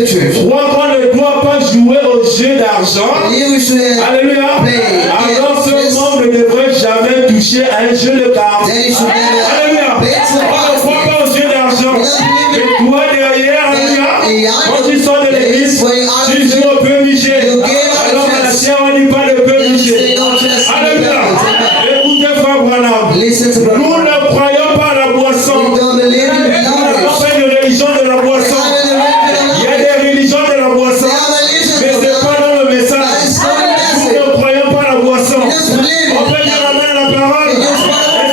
the church. Crois qu'on ne doit pas jouer au jeu d'argent. Alléluia. Alors ce monde ne devrait jamais toucher à un jeu de cartes. Alléluia. On ne croit pas au jeu d'argent. Mais toi derrière, alléluia, quand tu sors de l'église, tu joues au peu miché. Alors à la chair, on ne dit pas le peu miché. Alléluia. Écoutez, frère Branham. Nous ne croyons pas à la boisson. On fait une religion de la boisson. Il y a des religions de la boisson. Mais ce n'est pas dans le message. Nous ne croyons pas à la boisson. On peut dire amen à la parole. Est-ce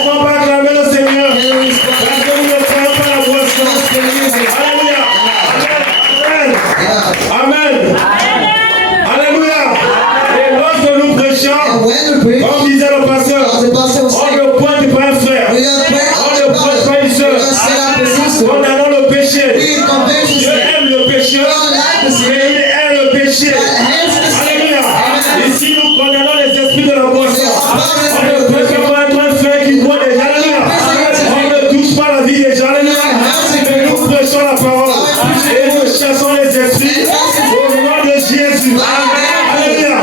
qu'on peut acclamer le Seigneur? Parce que nous ne croyons pas à la boisson. Alléluia. Amen. Alléluia. Et lorsque nous prêchons, comme disait le pasteur, on ne pointe pas un frère. On ne pointe pas une soeur. Condamnons le péché. Dieu aime le pécheur, mais il aime le péché. Alléluia. Ici, nous condamnons les esprits de la boisson. On ne peut pas être un frère qui boit déjà. Alléluia. On ne touche pas la vie des gens. Alléluia. Mais nous prêchons la parole. Et nous chassons les esprits au nom de Jésus. Alléluia.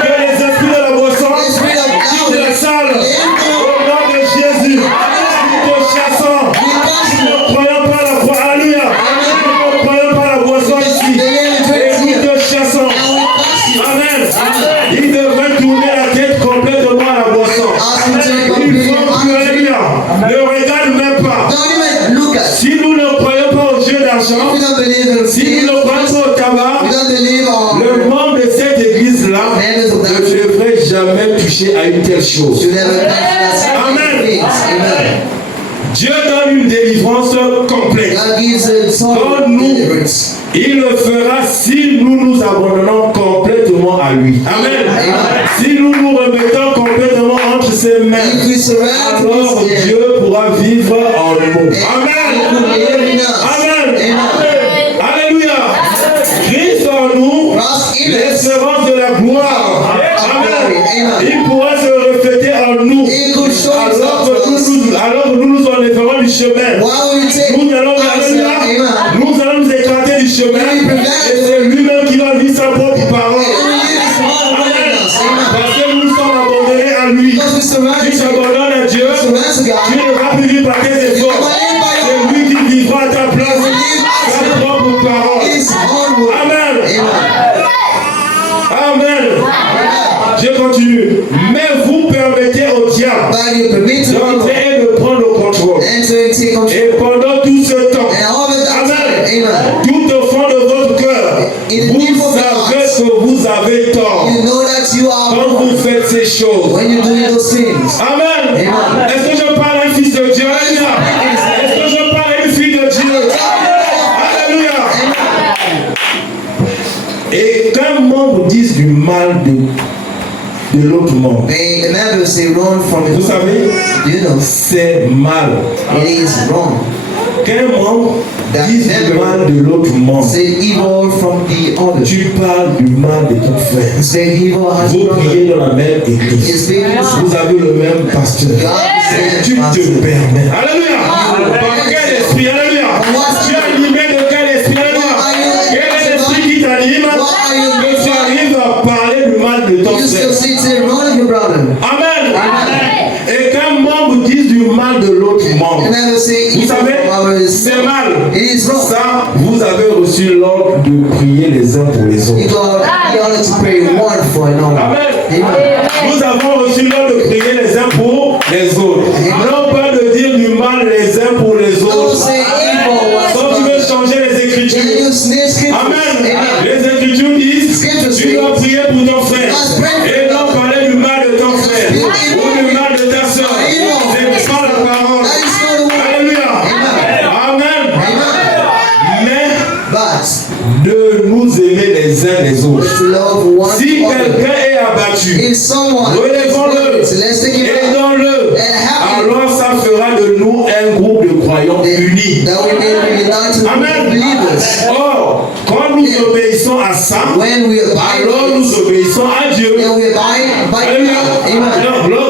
Que les esprits de la boisson quittent la salle au nom de Jésus. Nous te chassons. Nous ne croyons pas à la boisson. Alléluia. Nous ne croyons pas à la boisson ici. Et nous te chassons. Amen. Il devrait tourner la tête complètement à la boisson. Il faut que, alléluia, ne regarde même pas. Si nous ne croyons pas au jeu d'argent, si nous ne croyons pas au tabac, le membre de cette église-là ne devrait jamais toucher à une telle chose. Amen. Dieu donne une délivrance complète. Pour nous, il le fera si nous nous abandonnons complètement à lui. Amen. Si nous nous remettons complètement entre ses mains, alors Dieu pourra vivre en nous. Amen. Amen. Alléluia. Christ en nous, l'espérance de la gloire. Amen. Il pourra se refléter en nous. Alors que nous nous enlèverons du chemin. Nous allons nous écarter du chemin. Et c'est lui-même qui va vivre sa propre parole. Amen. Parce que nous sommes abandonnés à lui. Tu t'abandonnes à Dieu. Tu ne vas plus vivre par tes efforts. C'est lui qui vivra à ta place. Sa propre parole. Amen. Amen. Je continue. Mais vous permettez au diable d'entrer et de prendre le contrôle. Et pendant tout ce temps, amen, tout au fond de votre cœur, vous savez que vous avez tort quand vous faites ces choses. Amen. Est-ce que je parle à un fils de Dieu? Est-ce que je parle à une fille de Dieu? Alléluia. Et qu'un membre dise du mal de l'autre membre, vous savez, c'est mal. Qu'un membre dise du mal de l'autre membre, tu parles du mal de ton frère. Vous priez dans la même église, vous avez le même pasteur, tu te permets. Alléluia. Par quel esprit? Alléluia. Tu es animé de quel esprit? Alléluia. Quel est l'esprit qui t'anime que tu arrives à parler du mal de ton frère? Amen. Et qu'un membre dise du mal de l'autre membre, vous savez, c'est mal. Ça, vous avez reçu l'ordre de prier les uns pour les autres. Amen. Nous avons reçu l'ordre de prier les uns pour les autres. Non pas de dire du mal les uns pour les autres. Donc tu veux changer les Écritures. Amen. Les Écritures disent, tu dois prier pour ton frère. Et non parler du mal de ton frère. Ou du mal de ta soeur. C'est pas la parole. Alléluia. Amen. Mais de nous aimer les uns les autres. Si quelqu'un est abattu, relevons-le, aidons-le. Alors ça fera de nous un groupe de croyants unis. Amen. Or, quand nous obéissons à ça, alors nous obéissons à Dieu.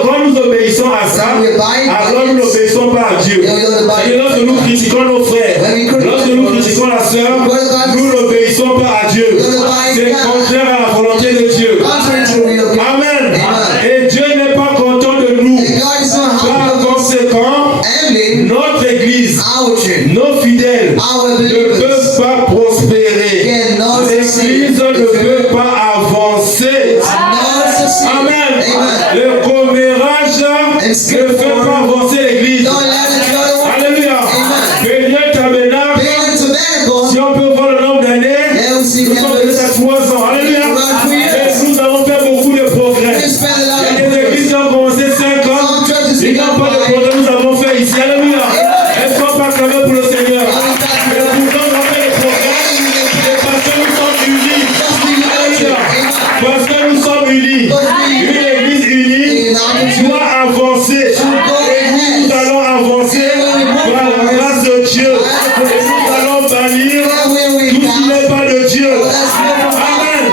Quand nous obéissons à ça, alors nous n'obéissons pas à Dieu. Et lorsque nous critiquons nos frères, lorsque nous critiquons la sœur, nous n'obéissons pas Si on peut voir le nombre d'années, nous sommes déjà à 3 ans. Alléluia. Et nous avons fait beaucoup de progrès. Il y a des églises qui ont commencé 5 ans. Il n'y a pas de progrès, nous avons fait ici. Alléluia. Est-ce qu'on peut acclamer pour le Seigneur? Et pourtant, on a fait des progrès. C'est parce que nous sommes unis. Alléluia. Parce que nous sommes unis. Une église unie doit avancer. Et nous allons avancer par la grâce de Dieu. Et nous allons bannir tout ce qui n'est pas de Dieu. Amen.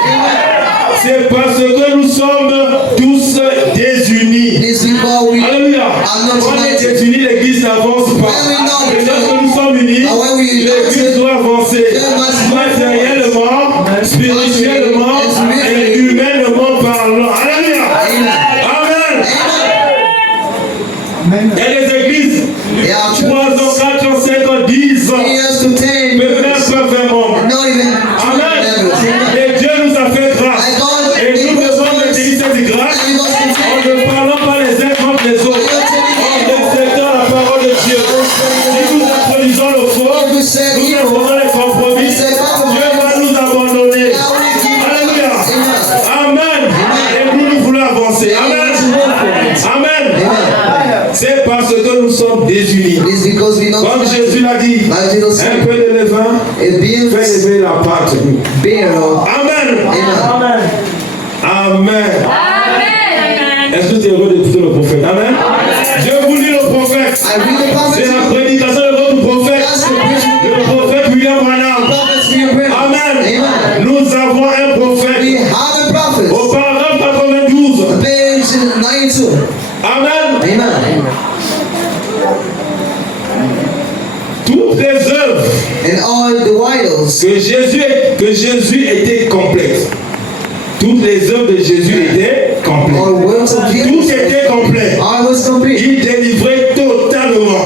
C'est parce que nous sommes tous désunis. Alléluia. On est désunis, l'église n'avance pas. Et lorsque nous sommes unis, l'église doit avancer. Matériellement, spirituellement et humainement parlant. Alléluia. Amen. Il y a des églises, 3 ans, 4 ans, 5 ans, 10 ans, mais même pas 20 membres. Amen. Et Dieu nous a fait grâce. Et nous devons utiliser cette grâce en ne parlant pas les uns contre les autres, en respectant la parole de Dieu. Si nous introduisons le faux, nous avons les compromis, Dieu va nous abandonner. Alléluia. Amen. Et nous voulons avancer. Amen. Amen. C'est parce que nous sommes désunis. Comme Jésus l'a dit, un peu de levain fait lever la pâte. Amen. Amen. Est-ce que tu es heureux d'écouter le prophète? Amen. Je vous lis le prophète. C'est la prédication de votre prophète. Le prophète William Branham. Amen. Nous avons un prophète. Au paragraphe 92. Amen. Toutes les œuvres que Jésus était complète. Toutes les œuvres de Jésus étaient complètes. Tout était complet. Il délivrait totalement.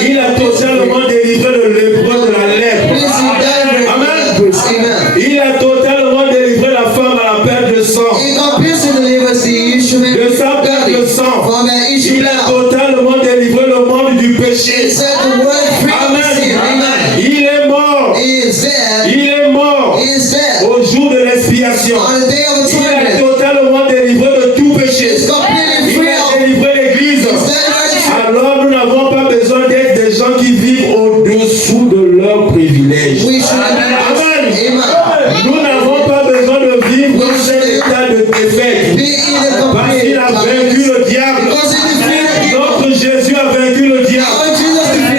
Il a totalement délivré le lépreux de la lèpre. Amen. Il a totalement délivré la femme à la perte de sang. De sa perte de sang. Il a totalement délivré le monde du péché. Amen. Il est mort. Il est mort au jour de l'expiation. Il a totalement délivré de tout péché. Il a délivré l'Église. Alors nous n'avons pas besoin d'être des gens qui vivent au-dessous de leurs privilèges. Amen. Nous n'avons pas besoin de vivre dans cet état de défaite. Parce qu'il a vaincu le diable. Notre Jésus a vaincu le diable.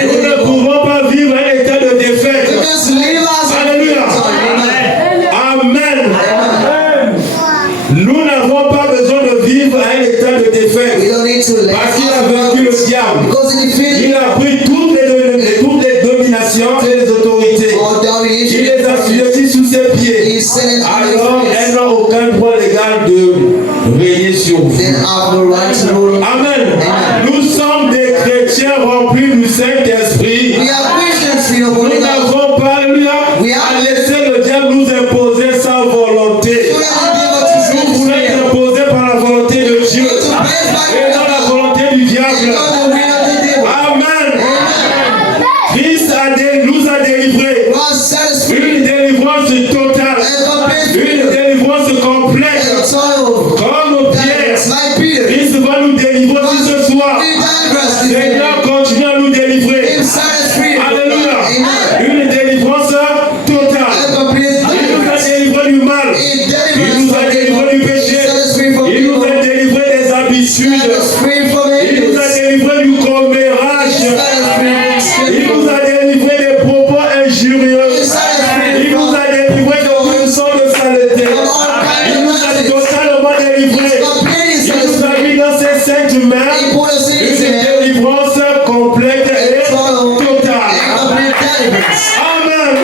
Nous ne pouvons pas vivre un état de défaite. Alléluia. Amen. Nous n'avons pas besoin de vivre un état de défaite. Parce qu'il a vaincu le diable. Il a pris toutes les dominations et les autorités. Il les a assujettis sous ses pieds. Alors, elles n'ont aucun droit légal de régner sur vous. Amen. Nous sommes des chrétiens remplis du Saint-Esprit. Nous n'avons pas, à laisser le diable nous imposer sa volonté. Nous voulons être imposés par la volonté de Dieu et non la volonté du diable. Amen. Christ nous a délivrés. Une délivrance totale. Une délivrance complète. Comme Pierre. Christ va nous délivrer ce soir. Seigneur, continue à nous délivrer. Alléluia. Une délivrance totale. Il nous a délivré du mal. Il nous a délivré du péché. Il nous a délivré des habitudes. Il nous a délivré du commérage. Il nous a délivré des propos injurieux. Il nous a délivré de toute sorte de saleté. Il nous a totalement délivré. Il nous a mis dans ses saintes mains une délivrance complète et totale. Amen.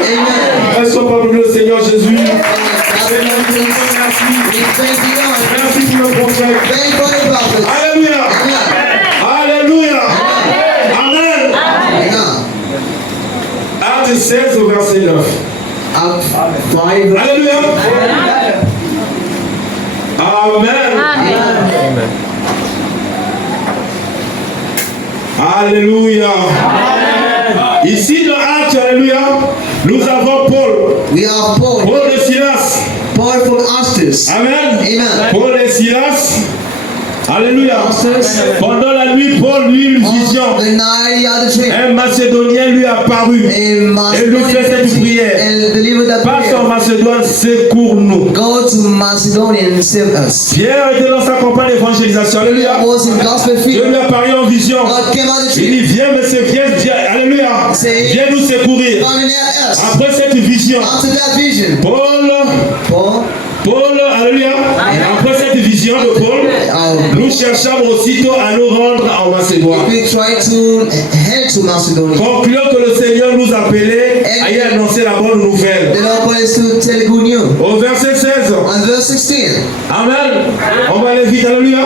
Est-ce qu'on parle le Seigneur Jésus? Merci pour le prophète. Alléluia. Alléluia. Amen. Acte 16 au verset 9. Alléluia. Amen. Alléluia. Ici dans Acte, alléluia, Nous avons Paul. We have Paul. Paul et Silas. Paul from Astus. Amen. Amen. Paul et Silas. Alléluia. Astus. Pendant la nuit, Paul eut une vision. On the night he had a dream. Un Macédonien lui apparut. Et lui fait cette prière. And delivered that Passe en prayer. Macédoine, secours-nous. Go to Macedonia and save us. Pierre était dans sa campagne d'évangélisation. Alléluia. I was in gospel Dieu field. lui apparut en vision. God came out of the Il tree. dit, viens, monsieur, viens. Alléluia. Viens nous secourir. Found in us. Après cette vision, After that vision, Paul, alléluia. Après cette vision de Paul, nous cherchons aussitôt à nous rendre en Macédoine. we tried to head to Macedonia. Concluons que le Seigneur nous appelait à y annoncer la bonne nouvelle. The Lord called us to tell the good news. Au verset 16. On verse 16. Amen. On va aller vite, alléluia.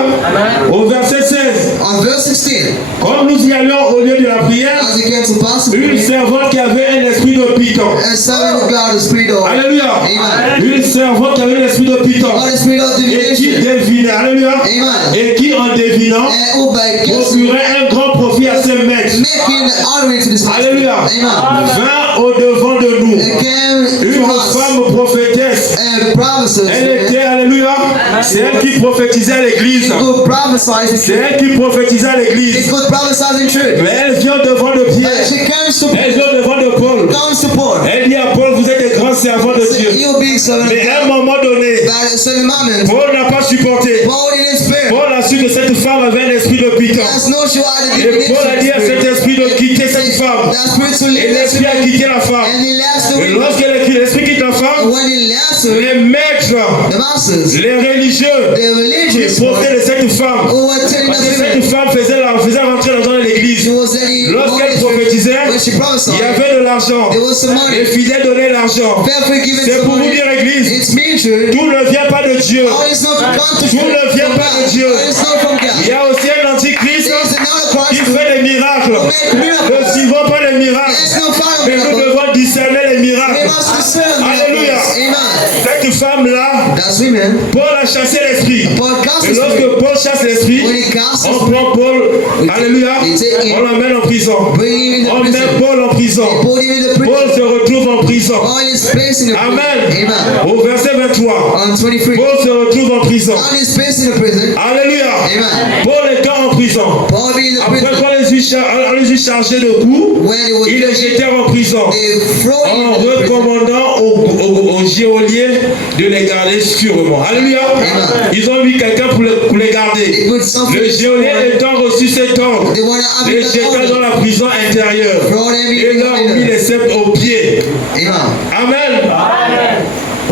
Au verset 16. On verse 16. Comme nous y allions au lieu de la prière, As it came to pass, une servante qui avait un esprit de python. and servant of God, the spirit of Alléluia. Amen. Une servante qui avait un esprit de python. God, the spirit of Et qui divination. devinait, alléluia. Amen. Et qui en devinant, And who by guessing, procurait un grand profit à ses maîtres. making honoring to this man. Alléluia. Amen. Vint au devant de nous. It came Une to us femme prophétesse. and promises. Elle était, alléluia. C'est elle qui prophétisait à l'église. It could prophesy in C'est truth. elle qui prophétisait à It l'église. could prophesy in truth. Mais elle vient devant de But Pierre. she comes to Elle vient devant de Paul. comes to Paul. Elle dit à Paul, vous êtes des grands servants de Dieu. You'll be servant Mais à un moment donné, by a certain moment. Paul n'a pas supporté. Paul in his spirit. Paul a su que cette femme avait un esprit de python. There's no show how to Et Paul a dit à cet esprit de quitter cette femme. That spirit to Et leave l'esprit a quitté la femme. and he left the Et woman. lorsque l'esprit quitte la And femme, when he left her, les maîtres, the masters, les religieux, the qui religious profitaient de cette femme. who were telling Parce que the cette women, femme faisait rentrer l'argent dans she l'église. was telling Lorsqu'elle prophétisait, when she il y prophesied, avait de l'argent. there was some Les money. fidèles donnaient l'argent. Faithfully given C'est some pour vous money. dire, église, It's measured. tout ne vient pas de Dieu. All is not come to Tout ne vient pas de Dieu. All is not from Il y God. a aussi un antichrist There is another qui Christ fait des miracles. Ne suivons pas les miracles. There's no follow Mais nous miracle. devons discerner les We miracles. must discern Alléluia. miracles. Amen. Cette femme-là, That's women. Paul a chassé l'esprit. Paul cast Et the spirit. lorsque Paul chasse l'esprit, When he casts on prend Paul, alléluia, on l'emmène en prison. bring him in On the met prison. Paul en prison. Put him in the prison. Paul se retrouve en prison. Paul is placed in the prison. Amen. Amen. Au verset 23, On 23. Paul se retrouve en prison. Paul is placed in the prison. Alléluia. Amen. Paul étant en prison. Paul being in the Après prison. qu'on les eut chargés de coups, When he was ils les jetèrent en prison. they throw him En in the prison. recommandant aux geôliers de les garder sûrement. Alléluia. Amen. Ils ont mis quelqu'un pour les garder. They put something. Le geôlier étant reçu cet ordre, They want to have les it jeta dans on. la prison intérieure Throw them et in leur ont mis the les sceptres aux pieds. Amen. Amen.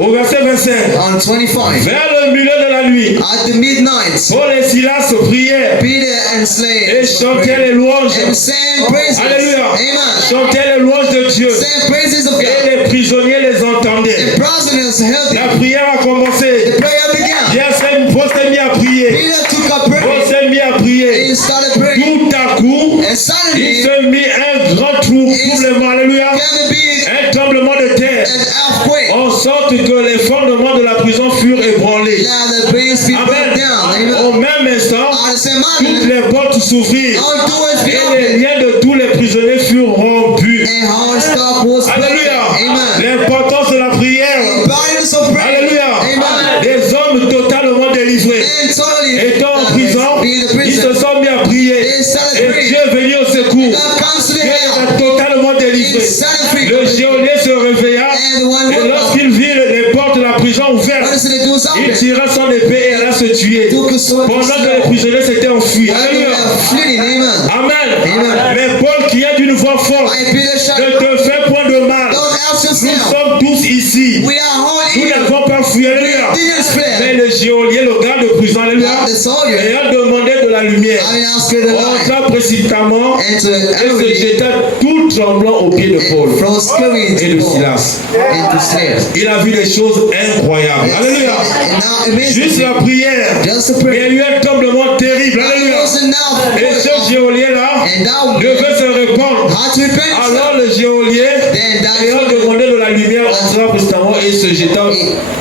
Au verset 25. On 25. Vers le milieu de la nuit, At the midnight, Paul et Silas prièrent Peter and Slade et chantaient les louanges. and sang praises. Alléluia. Amen. Chantaient les louanges de Dieu. Sang praises of Et God. les prisonniers les entendaient. The prisoners held La him. prière a commencé. The prayer began. Paul s'est mis à prier. Peter took up Paul prayer. s'est mis à prier. He started praying. Tout à coup, And il suddenly, s'est mis un grand tremblement. Alléluia. came a big Un tremblement de terre. earthquake. En sorte que les fondements de la prison furent ébranlés. Now the base be broke Amen. down. Au Amen. même instant, At the same toutes moment, les portes s'ouvrirent. all doors be Et les opened. liens de tous les prisonniers furent rompus. And our stock was broken. Alléluia. Amen. L'importance de la prière. Importance of prayer. Alléluia. Amen. Des hommes totalement délivrés. And totally Étant en prison, be in the ils se prison. sont mis à prier. They started Et praying. Dieu est venu au secours. God comes to the Dieu les help. a totalement délivrés. He started free. Le geôlier se réveilla. And the one Et who lorsqu'il vit les portes de la prison what ouvertes, is it do il something? tira son épée et alla se tuer. Took a sword. Pendant que les prisonniers s'étaient enfuis. While they Alléluia. were fleeing. Amen. Amen. Amen. Mais Paul qui est d'une voix forte, And Peter ne shouted, te fais point de mal. don't ask Nous yourself. sommes tous ici. We are all Nous here. n'avons pas fui. Alléluia. Didn't Mais fled. le geôlier, le garde de prison, alléluia, The soldier. ayant demandé de la lumière, I asked the light. entra précipitamment And to et se jeta tout tremblant aux pieds de Paul from scurrying et de to Paul Silas. and to Slayer. Il a vu des choses incroyables. Alléluia. And now Juste amazing. la prière. Just a Mais il prayer. y a eu un tremblement terrible. It Alléluia. was enough. Et ce geôlier-là And that devait se répandre. had to repent. Alors le geôlier, Then that ayant demandé de la lumière, entra précipitamment et se jeta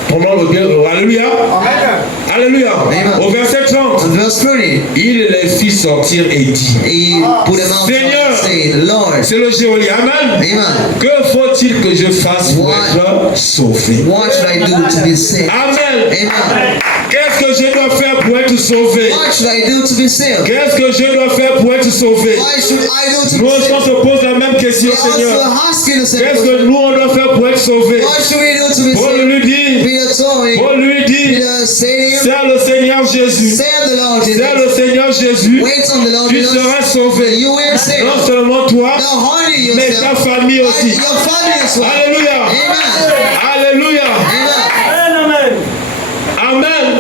pendant le bien. Alléluia. Alléluia. Au verset 30, Verse 30. il les fit sortir et dit, He put them out. Seigneur, Say, Lord. c'est le geôlier. Amen. Amen. Que faut-il que je fasse pour être sauvé? What should I do to be saved? Amen. Amen. Qu'est-ce que je dois faire pour être sauvé? What should I do to be saved? Qu'est-ce que je dois faire pour être sauvé? What should I do to Nous be aussi, on saved? se pose la même question, We're Seigneur. also asking the same Qu'est-ce question. que nous, on doit faire pour être sauvé? What should we do to be Paul saved? lui dit, Peter told him. Paul lui dit, Peter said to him, sers le Seigneur Jésus. serve the Lord Sers Jesus. le Seigneur Jésus. Wait on the Lord Tu Jesus. seras sauvé. You will save. Non seulement toi, Not only mais ta yourself, famille but aussi. your family as well. Alléluia. Amen. Alléluia. Amen. Amen.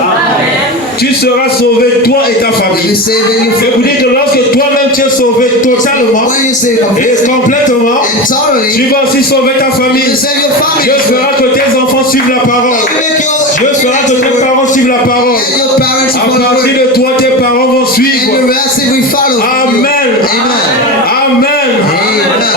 Tu seras sauvé, toi et ta When you famille. save and you Et vous dites que lorsque toi-même tu es sauvé totalement when you save et complètement, and totally, tu vas aussi sauver ta famille. you save your family. Dieu fera que tes enfants suivent la parole. You make Dieu fera que tes parents suivent la parole. and your parents À follow the partir word. de toi, tes parents vont And the suivre. rest if we follow. Amen. Amen. Amen.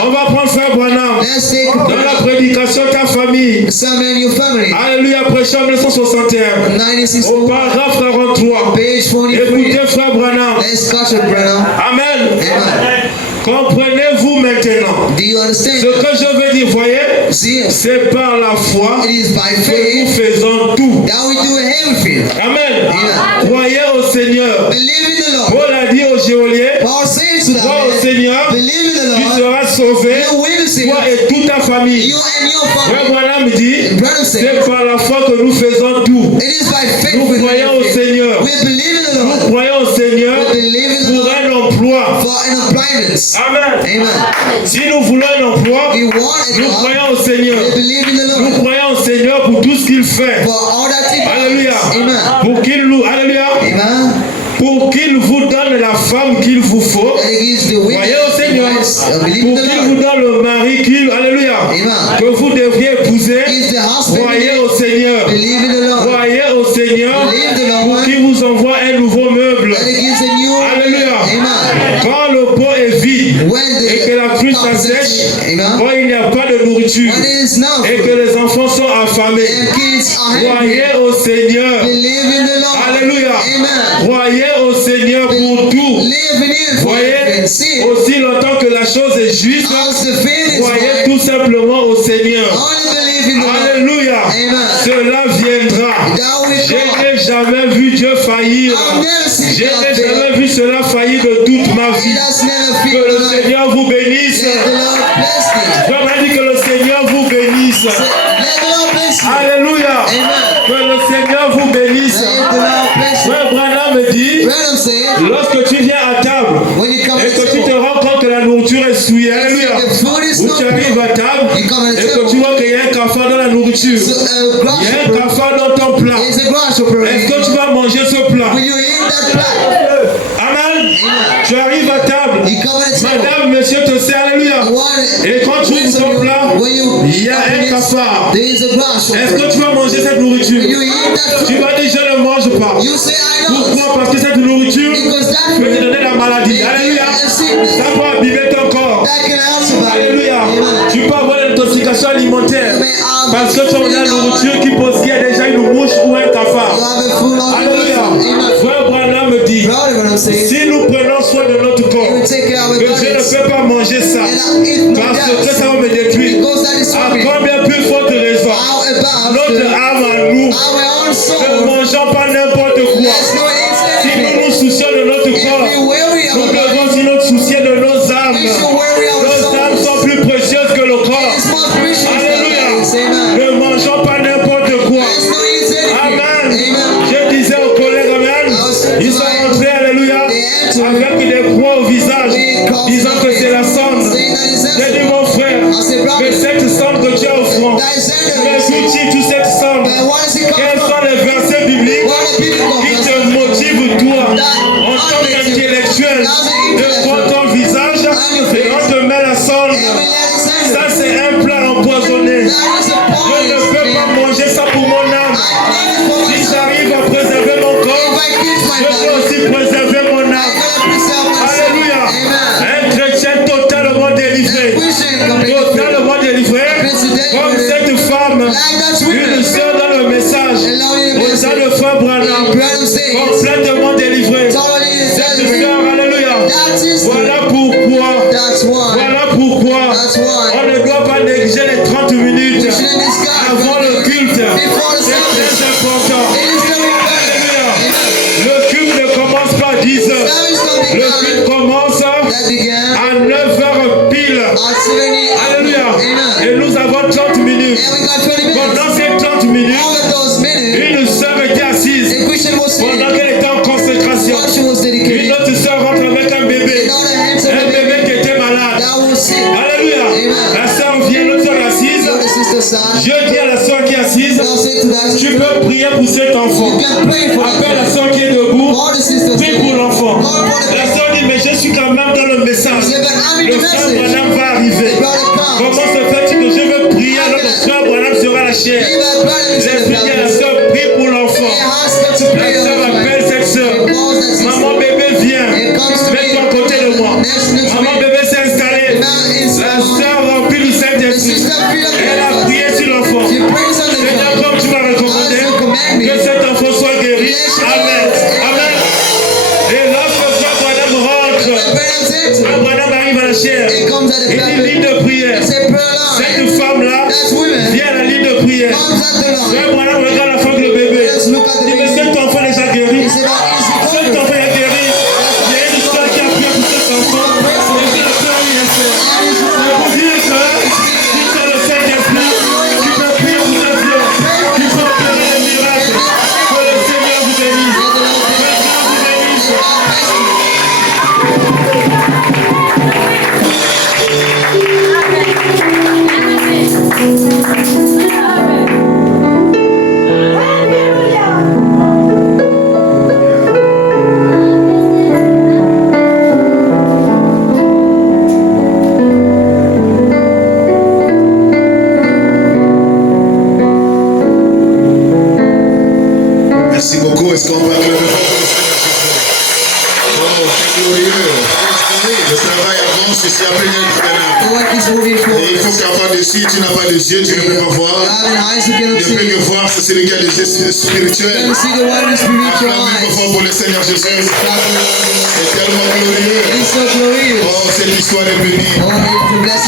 On va prendre Frère Branham. Let's take Dans la prédication, ta famille. some in your family. Alléluia, prêché en 1961. 96. Au paragraphe 43. Page 43. Écoutez Frère Branham. Let's catch it, brother. Amen. Amen. Comprenez-vous maintenant Do you understand? ce que je veux dire, voyez? See, C'est par la foi it is by que nous faith faisons tout. that we do everything. Amen. Amen. Croyez au Seigneur. Believe in the Lord. Paul a dit au geôlier, Paul says to that crois au man, Seigneur, believe in the tu Lord. seras sauvé, You will be saved. toi et toute ta famille. You and your Frère family. Branham dit, Brother c'est says, par la foi que nous faisons tout. it is by faith Nous we do croyons au everything. Seigneur. We believe in the Nous Lord. croyons au Seigneur We believe in the pour Lord un emploi. for an employment. Amen. Amen. Si nous voulons un emploi, We want a nous job. croyons au Seigneur. We believe in the Nous Lord croyons au Seigneur pour tout ce qu'il fait. for all that He does. Alléluia. Amen. Pour qu'il nous, alléluia, Amen. pour qu'il vous donne la femme qu'il vous faut. And He gives the women Croyez au Seigneur. wives. Believe Pour in the qu'il vous Lord. donne le mari qu'il, alléluia, Amen. que vous devriez épouser. Gives the husband. Croyez au Seigneur. Believe in the Lord. Croyez au Seigneur Believe the pour Lord. qu'il vous envoie un nouveau meuble. And He gives a new. Alléluia. Amen. Quand le pot est vide When et que the la cruche cup is s'assèche, empty. Amen. quand il n'y a pas de nourriture When it is now et que food les enfants sont affamés, and kids are hungry. croyez au Seigneur. Believe in the Lord. Alléluia. Amen. Croyez au Seigneur pour tout. Live in Him for Voyez, everything. See, aussi longtemps que la chose est juste, as the faith is croyez right, tout simplement au Seigneur. only believe in the Lord. Alléluia. Amen. Cela viendra. That will Je come. n'ai jamais vu Dieu faillir. I've never seen Je God n'ai fail. jamais vu cela faillir de toute ma He vie. has never Que failed le in life. Seigneur vous bénisse. Let the Lord bless thee. J'aimerais dire que le Seigneur vous bénisse. Let the Lord bless you. Alléluia. Amen. Que le Seigneur vous bénisse. Let the Lord bless you. Frère Branham me dit, Brethren say, lorsque tu viens à table when you come et to que the tu te table, rends compte que la nourriture est souillée, alléluia, the food is ou not tu arrives à pure. table You come at the et que table. tu vois qu'il y a un cafard dans la nourriture, So, il y a un grasshopper cafard dans ton plat, is a grasshopper. est-ce que tu vas manger ce plat? Will you eat that plat? Amen. Tu arrives à table, You come at the table. madame, monsieur te sert, alléluia, et quand tu ouvres ton plat, il y a un cafard. there is a grasshopper. Est-ce que tu vas manger cette nourriture? Will you eat that Tu food? vas dire je ne mange pas. You say I don't. Pourquoi? Parce que cette nourriture Because that peut te food donner la maladie. Alléluia. a sickness. Ça peut abîmer ton corps. That can help you. Alléluia. Amen. Tu peux avoir une intoxication alimentaire You may have parce que tu as une nourriture qui possède déjà une mouche ou un You cafard. have a food on Alléluia. Amen. Frère Branham me dit, Brother, what I'm saying, si nous prenons soin de notre corps, we take care of our que je bodies. ne peux pas manger ça And I eat my parce que dust. ça va me détruire. Because that is À for me. combien plus forte raison How about notre âme à nous, our own ne soul? mangeons pas n'importe quoi. Let's not eat Si anything. nous nous soucions de notre If corps, we worry nous our devons bodies, aussi nous soucier de nos âmes. we should worry our Nos âmes souls. sont plus précieuses que le corps. It's more precious than Alléluia. bodies. Amen. Ne mangeons pas n'importe quoi. Let's not eat anything. Amen. Amen. Je disais aux collègues, Amen, ils sont rentrés, Alléluia, avec des croix au visage, disant que c'est la sonde. J'ai dit, mon frère, que cette sonde que tu as au front, mais cultive toute cette sonde. Quels sont les versets bibliques qui te motivent, toi, en tant qu'intellectuel, de voir ton visage et on te met la sonde? Ça, c'est un plat empoisonné. Je ne peux pas manger ça pour mon âme. Si j'arrive à préserver mon corps, je peux aussi préserver mon âme. Alléluia. Un chrétien totalement délivré. Totalement délivré. Comme cette femme, une sœur dans le message. Aux gens de femmes frère Branham, complètement délivré. Cette sœur, alléluia. Voilà pourquoi on ne doit pas négliger les 30 minutes avant le culte. C'est très important. Alléluia. Le culte ne commence pas à 10 heures. Le culte commence à 9 heures pile. Alléluia. Et nous avons 30 minutes. Pendant ces 30 minutes, une sœur était assise pendant qu'elle était en consécration. Une autre sœur rentre avec un bébé qui était malade. Alléluia. La sœur vient, l'autre sœur est assise. Je dis à la sœur qui est assise, tu peux prier pour cet enfant. Appelle la sœur qui est debout, prie pour l'enfant. La sœur dit, mais je suis quand même dans le message. Le frère Branham va arriver. Comment se fait-il que je veux prier alors que le frère Branham sera la chair? J'ai prié à la sœur, prie pour l'enfant. La sœur appelle cette sœur. Maman bébé vient. Mets-toi à côté de moi. Maman bébé s'est installée. La sœur remplie du Saint-Esprit. Elle a prié sur l'enfant. Seigneur, comme tu m'as recommandé, que cet enfant soit guéri. Amen. Amen. Et lorsque frère Branham rentre, Branham arrive à la chair. Il dit ligne de prière. Cette femme-là vient à la ligne de prière. Frère Branham regarde la femme de bébé. Il dit, mais cet enfant est déjà guéri. Cet enfant est guéri. Il y a une histoire qui a prié pour cet enfant. Et c'est la sœur universelle. Je vous dis que si tu as le Saint-Esprit, tu peux prier pour ta vie. Tu peux opérer des miracles. Que le Seigneur vous bénisse. Que le Seigneur vous bénisse. Merci beaucoup. Est-ce qu'on peut acclamer fort pour le Seigneur? Oh, c'est glorieux. Le travail avance ici après Et il faut qu'avant de si tu n'as pas les yeux, tu ne peux pas voir. Ne peux que voir, c'est celui qui a les yeux spirituels. Acclamez fort pour le Seigneur Jésus. C'est tellement glorieux. Oh, cette histoire est bénie.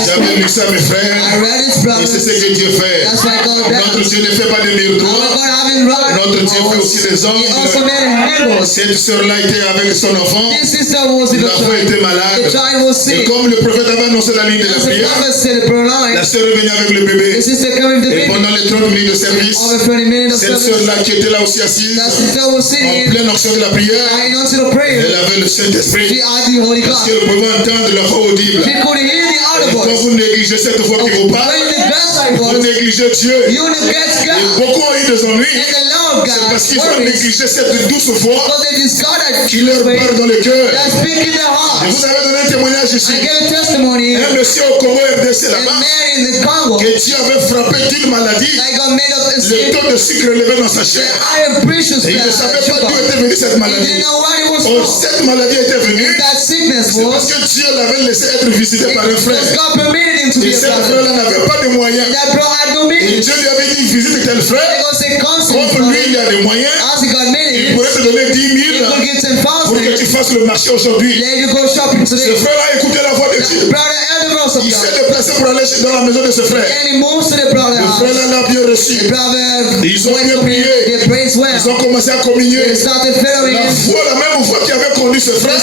J'avais lu ça, mes frères. Et c'est ce que Dieu fait. Notre Dieu ne fait pas de miracles. Notre Dieu fait aussi des hommes. Cette sœur-là était avec son enfant. L'enfant était malade. Et comme le prophète avait annoncé la ligne de la prière, la sœur est venue avec le bébé. Et pendant les 30 minutes de service, cette sœur-là qui était là aussi assise, en pleine action de la prière, elle avait le Saint-Esprit. Parce qu'elle pouvait entendre la voix audible. Et quand vous négligez cette voix qui vous parle, vous négligez Dieu. Et beaucoup ont eu des ennuis. C'est parce qu'ils ont négligé cette douce voix qui leur parle dans le cœur. Et vous avez donné un témoignage ici. Un monsieur au Congo RDC là-bas, que Dieu avait frappé d'une maladie. Le taux de sucre élevé dans sa chair. Et il ne savait pas d'où était venue cette maladie. Oh, cette maladie était venue. C'est parce que Dieu l'avait laissé être visité par un frère. Et cet frère-là n'avait pas de moyens. Et Dieu lui avait dit, visite tel frère. Comme lui, il a des moyens. Il pourrait te donner 10 000 pour que tu fasses le marché aujourd'hui. Ce frère-là a écouté la voix de Dieu. Il s'est déplacé pour aller dans la maison de ce frère. Le frère-là l'a bien reçu. Ils ont bien prié. Ils ont commencé à communier. La même voix qui avait conduit ce frère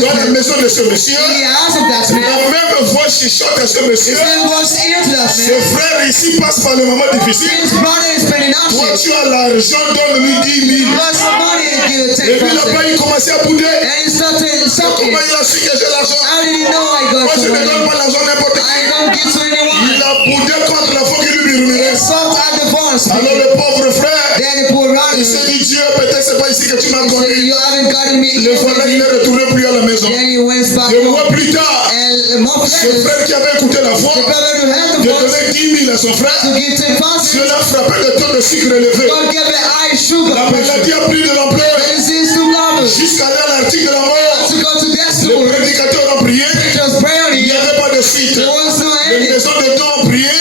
dans la maison de ce monsieur, la même voix chuchote à ce monsieur. Ce frère ici passe par le moment difficile. Toi, tu as l'argent, donne-lui 10 000. Et puis là-bas, il commençait à bouder. Comment il a su que j'ai l'argent? Moi, je ne donne pas l'argent n'importe qui. Il a boudé contre la foi qui lui murmurait. Alors le pauvre frère, il s'est dit, Dieu, peut-être c'est pas ici que tu m'as conduit. Le voilà, il est retourné plus à la maison. 2 mois plus tard, ce frère qui avait écouté la voix, de donner 10 000 à son frère, Dieu l'a frappé de taux de sucre élevé. La maladie a pris de l'ampleur jusqu'à aller à l'article de la mort. Les prédicateurs ont prié, il n'y avait pas de suite. Les maisons de dons ont prié,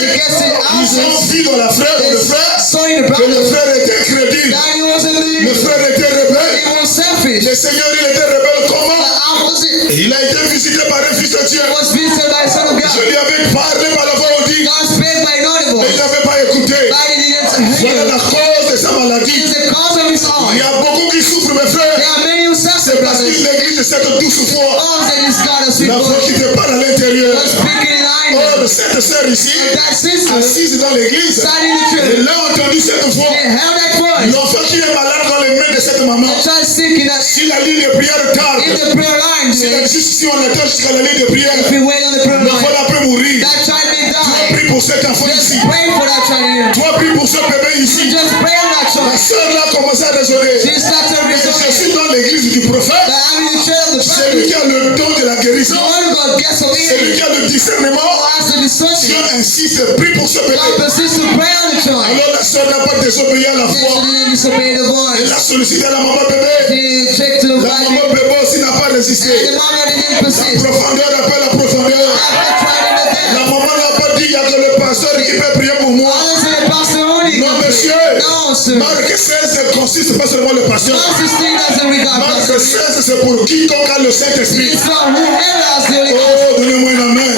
ils ont vu dans le frère que le frère était crédule. That he was a Le believer. frère était rebelle. He was selfish. Le Seigneur, il était rebelle comment? The opposite. Il a été visité par un fils de Dieu. He was visited by the Son of Je God. lui avais parlé par la voix audible, God spake by inaudible. mais il n'avait pas écouté. But he didn't Voilà hear. la cause de sa It maladie. is the cause of his Il y own. a beaucoup qui souffrent, mes frères. There are many who suffer, C'est parce brothers. qu'une église de cette douce foi, Because they discard a sweet la foi qui voice. te parle à l'intérieur. Was speaking in Oh, iron. cette sœur ici, That sister assise dans l'église, sat in the elle church. a entendu cette voix. They held that voice. L'enfant qui est malade dans les mains de cette maman. They tried seeking that. Si la ligne de prière tarde, If the prayer line si on attend jusqu'à la ligne de prière, if we wait on the prayer l'enfant line, là peut mourir. that child may Toi, die. prie pour cet enfant ici. Just pray for that child here. Toi, prie pour ce bébé ici. Just pray on that La child. sœur là a commencé à raisonner. She started to Mais je reason suis dans l'église du prophète. that I'm in the church of the C'est lui prophet. qui a le don de la guérison. The word of God gets of C'est lui healing. qui a le discernement. As the Dieu discernment, insiste, prie pour ce bébé. God persists to pray on the child. Alors la sœur n'a pas désobéi à la Then she foi. didn't disobey the Elle a voice. sollicité la maman bébé. She checked to the La maman Bible. bébé aussi n'a pas And résisté. the mother didn't La persist. profondeur appelle la profondeur. After trying in the La death. maman n'a pas dit, il n'y a que le pasteur qui peut prier pour moi. Others in the pastor only. Non, monsieur. No, sir. Marc 16 consiste pas seulement le pasteur. God sustain us in regard Marc pastor. 16, c'est pour quiconque a le Saint-Esprit. It's for whoever has the Holy Ghost. Oh, donnez-moi un amen.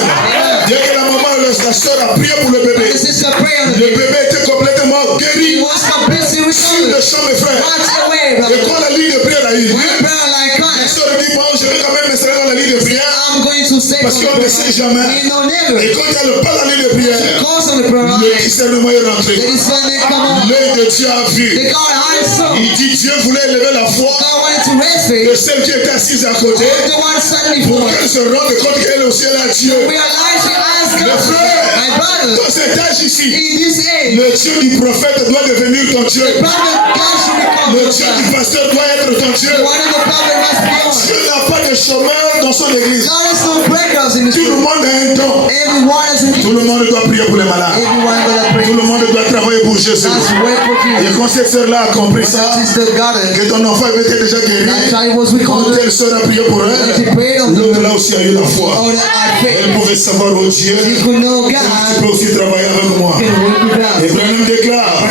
Dès que la maman, la sœur a prié pour le bébé, The sister pray on the le baby. bébé était complètement He guéri. was completely Sur le recovered. champ, mes frères. Watch away, Et brother. quand la ligne de prière a eu lieu, When prayer like la Christ, sœur dit, bon, je vais quand même m'installer dans la ligne de prière. I'm going to say Parce qu'on ne sait jamais. We know never. Et quand elle pas la ligne de prière, Cause on the prayer le line. discernement est rentré. The discernment come on. L'œil de Dieu a The vu. God eyes saw. Il dit, Dieu voulait élever la foi God wanted to raise de faith. celle qui était assise à côté The one standing pour before qu'elle us. se rende compte qu'elle aussi elle a Dieu. Realize she asked Le God. frère, My brother, dans cet âge ici, in this age, le Dieu du prophète doit devenir ton Dieu. the prophet God should become Le your Dieu God. du pasteur doit être ton Dieu. The one of the prophet must be yours. Dieu n'a pas de chômeur dans son église. God is no breakers in this Tout le room. monde a un don. Everyone is in Tout le monde doit prier pour les malades. Everyone gonna pray. Tout le monde doit travailler pour Jésus. That's work for Et you. quand cette sœur-là a compris ça, That sister got it. que ton enfant avait été déjà guéri, That child was quand recovered. telle sœur a prié pour And she elle, prayed on l'autre the là aussi a eu la foi. Oh, that I Elle faith. pouvait savoir, oh Dieu, You could know tu God peux aussi travailler avec moi. can work with Et us. Branham déclare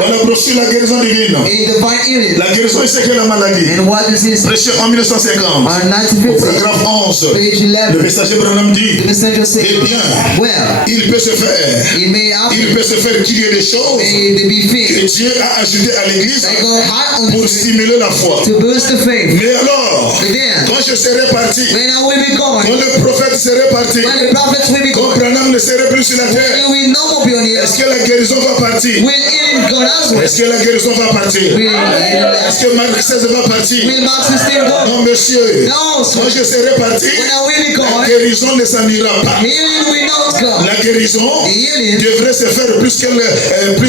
dans la brochure La guérison divine, In divine healing. la guérison c'est que la maladie. And what is this? Prêché en 1950, On au 1950, paragraphe 11, page le 11, messager Branham dit, the messenger eh said, bien, well, il peut se faire, it may happen, il peut se faire qu'il y ait des choses may they be que fixed. Dieu a ajoutées à l'église They go high on pour the stimuler la foi. to boost the faith. Mais alors, But then, quand je serai parti, when I will be quand going, le prophète serait parti, when the prophets will be quand going, Branham ne serait plus sur la terre, you will no more be on the est-ce earth. que la guérison va partir? Will healing go elsewhere? Est-ce que la guérison va partir? Will Est-ce que Marc 16 va partir? Mark 16 go? Non, monsieur. No, Quand sir. je serai parti, When I will be la going, guérison ne s'en ira pas. healing will not come. La guérison Healing devrait se faire plus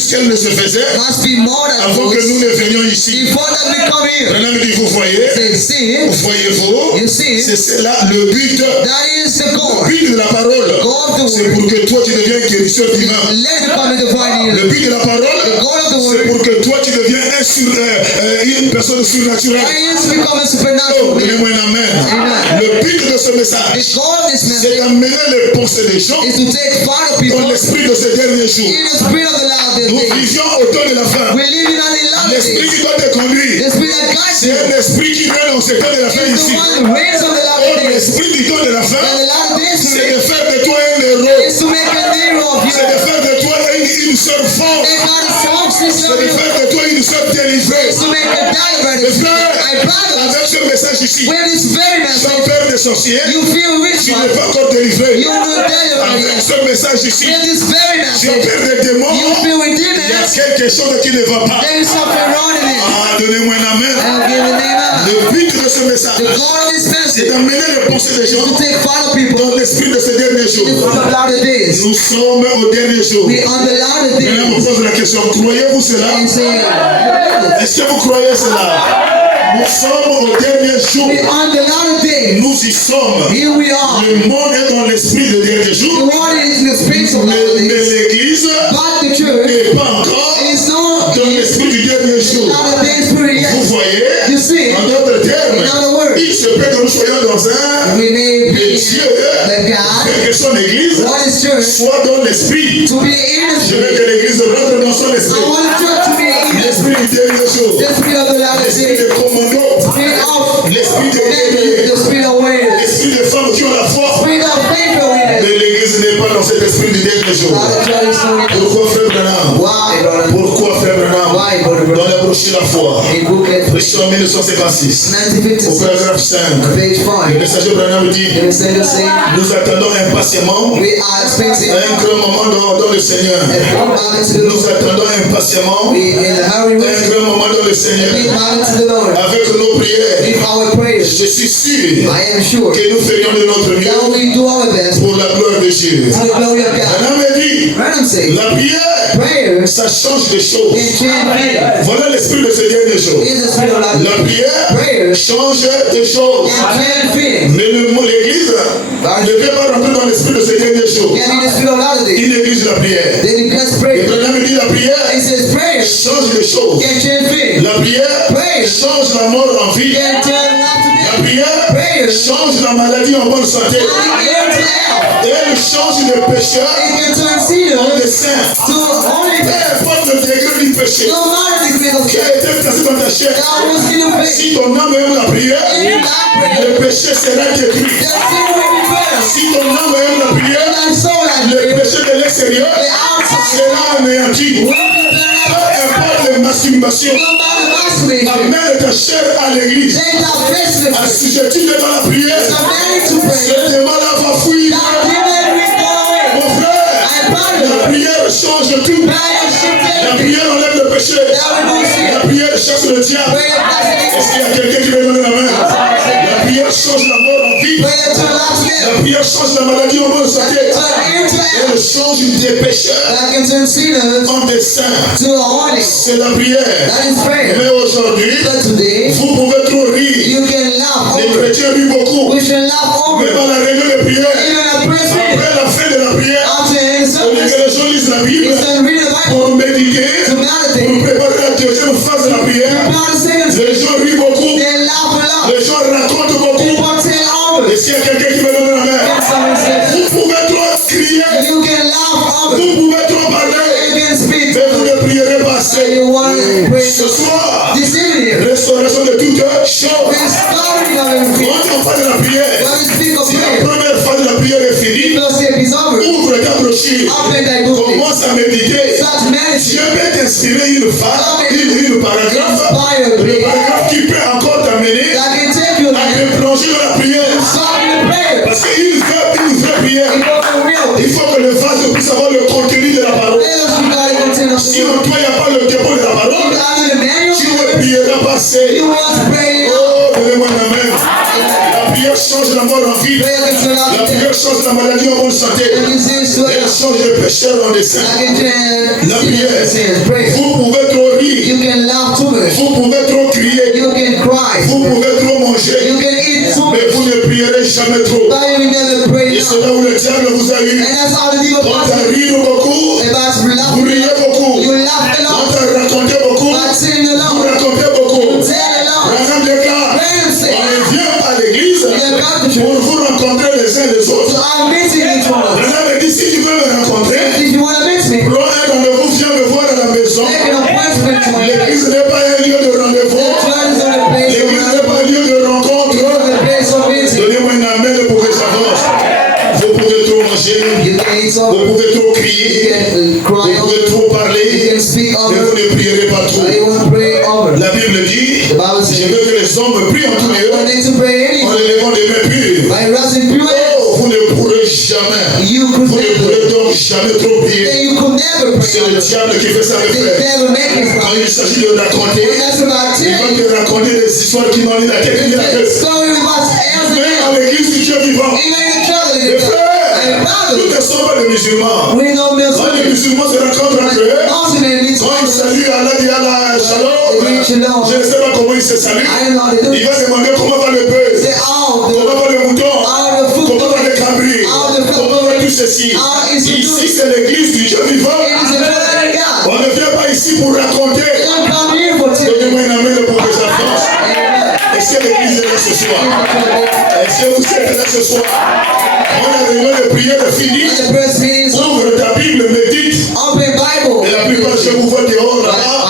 qu'elle ne se faisait must be more than avant que nous goods. ne venions ici. Before that we come here, Branham dit, vous voyez, say, see, voyez-vous, you see, c'est cela le but. that is the goal. Le but de la parole, Goal of the c'est word. pour que toi tu deviennes guérisseur divin. Let the come divine Le healing. but de la parole, The goal of the c'est word pour que toi tu deviens une personne surnaturelle. is to become a Oh, supernatural being. donnez-moi un amen. Amen. Le but de ce The message, goal of this c'est message d'amener les pensées des gens is to take part of dans people l'esprit de ces derniers jours. in the spirit of the last Nous days. vivions au temps de la fin. We're living on the last L'esprit days. qui doit te conduire, The spirit that guides c'est you un esprit qui règne en ce temps de la fin is ici. the one that reigns on the Oh, last days. l'esprit du temps de la fin, And the last days to c'est de reign faire de toi un héros. is to make a hero of you. C'est de faire de toi une sœur forte. Make out a strong sister C'est of de you. faire de toi une sœur délivrée. Is to make a diver. Mes frères, My brothers, avec ce message ici, with this very sans message, peur des sorciers, you feel rich, tu man. n'es pas encore délivré. You know delivered Avec yet. ce message ici, With this very tu as message, peur des démons. you feel with Il y a demons. quelque chose qui ne va pas. There is something wrong in it. Ah, donnez-moi un amen. I'll give a name out. Le but de ce message, The goal of this c'est message d'amener les pensées des is gens to take part of people dans l'esprit de ces derniers in jours. the latter days. Nous sommes aux derniers jours. We on the latter Maintenant, on days. pose la question, croyez-vous cela? And say, Est-ce que vous croyez cela? Nous sommes aux derniers jours. we on the latter days. Nous y sommes. Here we are. Le monde est dans l'esprit des derniers The jours. one is in the spirit of latter Mais days. l'église But the church n'est pas encore is not dans l'esprit du dernier jour. latter days spirit Vous yet. voyez, You see, en d'autres termes, in other words, il se peut que nous soyons dans un we may be Dieu, the God, que son église what is church, soit dans l'esprit. to be in the Je veux spirit. que l'église rentre dans son I esprit. want the church to be in the L'esprit du dernier jour. jours. Pourquoi frère Branham? Pourquoi frère Branham? Dans la brochure La foi, prêché en 1956, au paragraphe 5, le messager Branham dit, nous attendons impatiemment un grand moment dans le Seigneur. Nous attendons impatiemment un grand moment dans le Seigneur. Avec nos prières, je suis sûr que nous ferions de notre mieux pour la gloire de Dieu. Branham a dit, la prière, ça change des choses. Voilà l'esprit de ce dernier jour. La prière change des choses. Mais l'église ne peut pas rentrer dans l'esprit de ce dernier jour. Il néglige la prière. Et Branham dit la prière change des choses. La prière change la mort en vie. La prière change la maladie en bonne santé. Et elle change le pécheur en des saints. Peu importe le degré du péché qui a été placé dans ta chair, si ton âme aime la prière, le péché sera détruit. Si ton âme aime la prière, le péché de l'extérieur sera anéanti. Peu importe les masturbations, amène ta chair à l'église. Assujettis-le dans la prière. Ce démon-là va fuir. Mon frère, la prière change tout. La prière enlève le péché. La prière chasse le diable. Est-ce qu'il y a quelqu'un qui veut donner la main? La prière change la mort en vie. La prière change la maladie en bonne santé. Elle change des pécheurs en des saints. C'est la prière. Mais aujourd'hui, vous pouvez trop rire. Les chrétiens rient beaucoup. Même à la réunion de prière, après la fin de la prière, au lieu que les gens lisent la Bible pour méditer, pour préparer la deuxième phase de la prière, les gens rient beaucoup. Les gens racontent beaucoup. Et s'il y a quelqu'un qui veut donner la main, vous pouvez trop crier, vous pouvez trop parler, mais vous ne prierez pas assez. Ce soir, restauration de toute chose. Quand on parle de la prière, si la première phase de la prière est finie, ouvre ta brochure, commence à méditer. Dieu peut t'inspirer une phase, une paragraphe, le paragraphe qui peut encore t'amener à te plonger dans la prière. Parce qu'il veut une vraie prière. Il faut que le vase puisse avoir le contenu de la parole. Si en toi il n'y a pas le dépôt de la parole, tu ne prieras pas assez. Oh, donnez-moi une main. La prière change la mort en vie. La prière change la maladie en bonne santé. Elle change le pécheur en dessein. La prière, vous pouvez trop rire. Vous pouvez trop crier. Vous pouvez trop manger. Mais vous ne prierez jamais trop. Et c'est là où le diable vous a eu. Quand tu ris beaucoup, vous riez beaucoup. Quand tu racontez beaucoup, vous racontez beaucoup. Branham déclare, on vient à l'église pour vous rencontrer les uns les autres. Branham dit, si tu veux me rencontrer, prends un rendez-vous, viens me voir à la maison. L'église n'est pas un lieu de rendez-vous. L'église n'est pas un lieu de rencontre. Donnez-moi une amène pour que j'avance. Vous pouvez trop manger, vous pouvez trop crier, vous pouvez trop parler, mais vous ne prierez pas trop. La Bible dit, je veux que les hommes prient en tout lieu, en élevant des mains pures. Oh, vous ne pourrez jamais, vous ne pourrez donc jamais trop prier. C'est le diable qui fait ça, mes frères. Quand il s'agit de raconter, il va te raconter des histoires qui n'ont ni la tête ni la tête. Mais dans l'église du Dieu vivant, mes frères, nous ne sommes pas des musulmans. Quand les musulmans se rencontrent entre eux, quand ils saluent Allah dit Allah Shalom, je ne sais pas comment ils se saluent. Il va demander comment va le bœuf, comment va le mouton, comment va le cabri, comment va tout ceci. Ici c'est l'église du Dieu vivant. On ne vient pas ici pour raconter. Donnez-moi une amène pour que j'avance. Est-ce que l'église est là ce soir? Est-ce que vous êtes là ce soir? On a réunion de prière de fini. Ouvre ta Bible, médite. Et la plupart je vous vois dehors là-bas.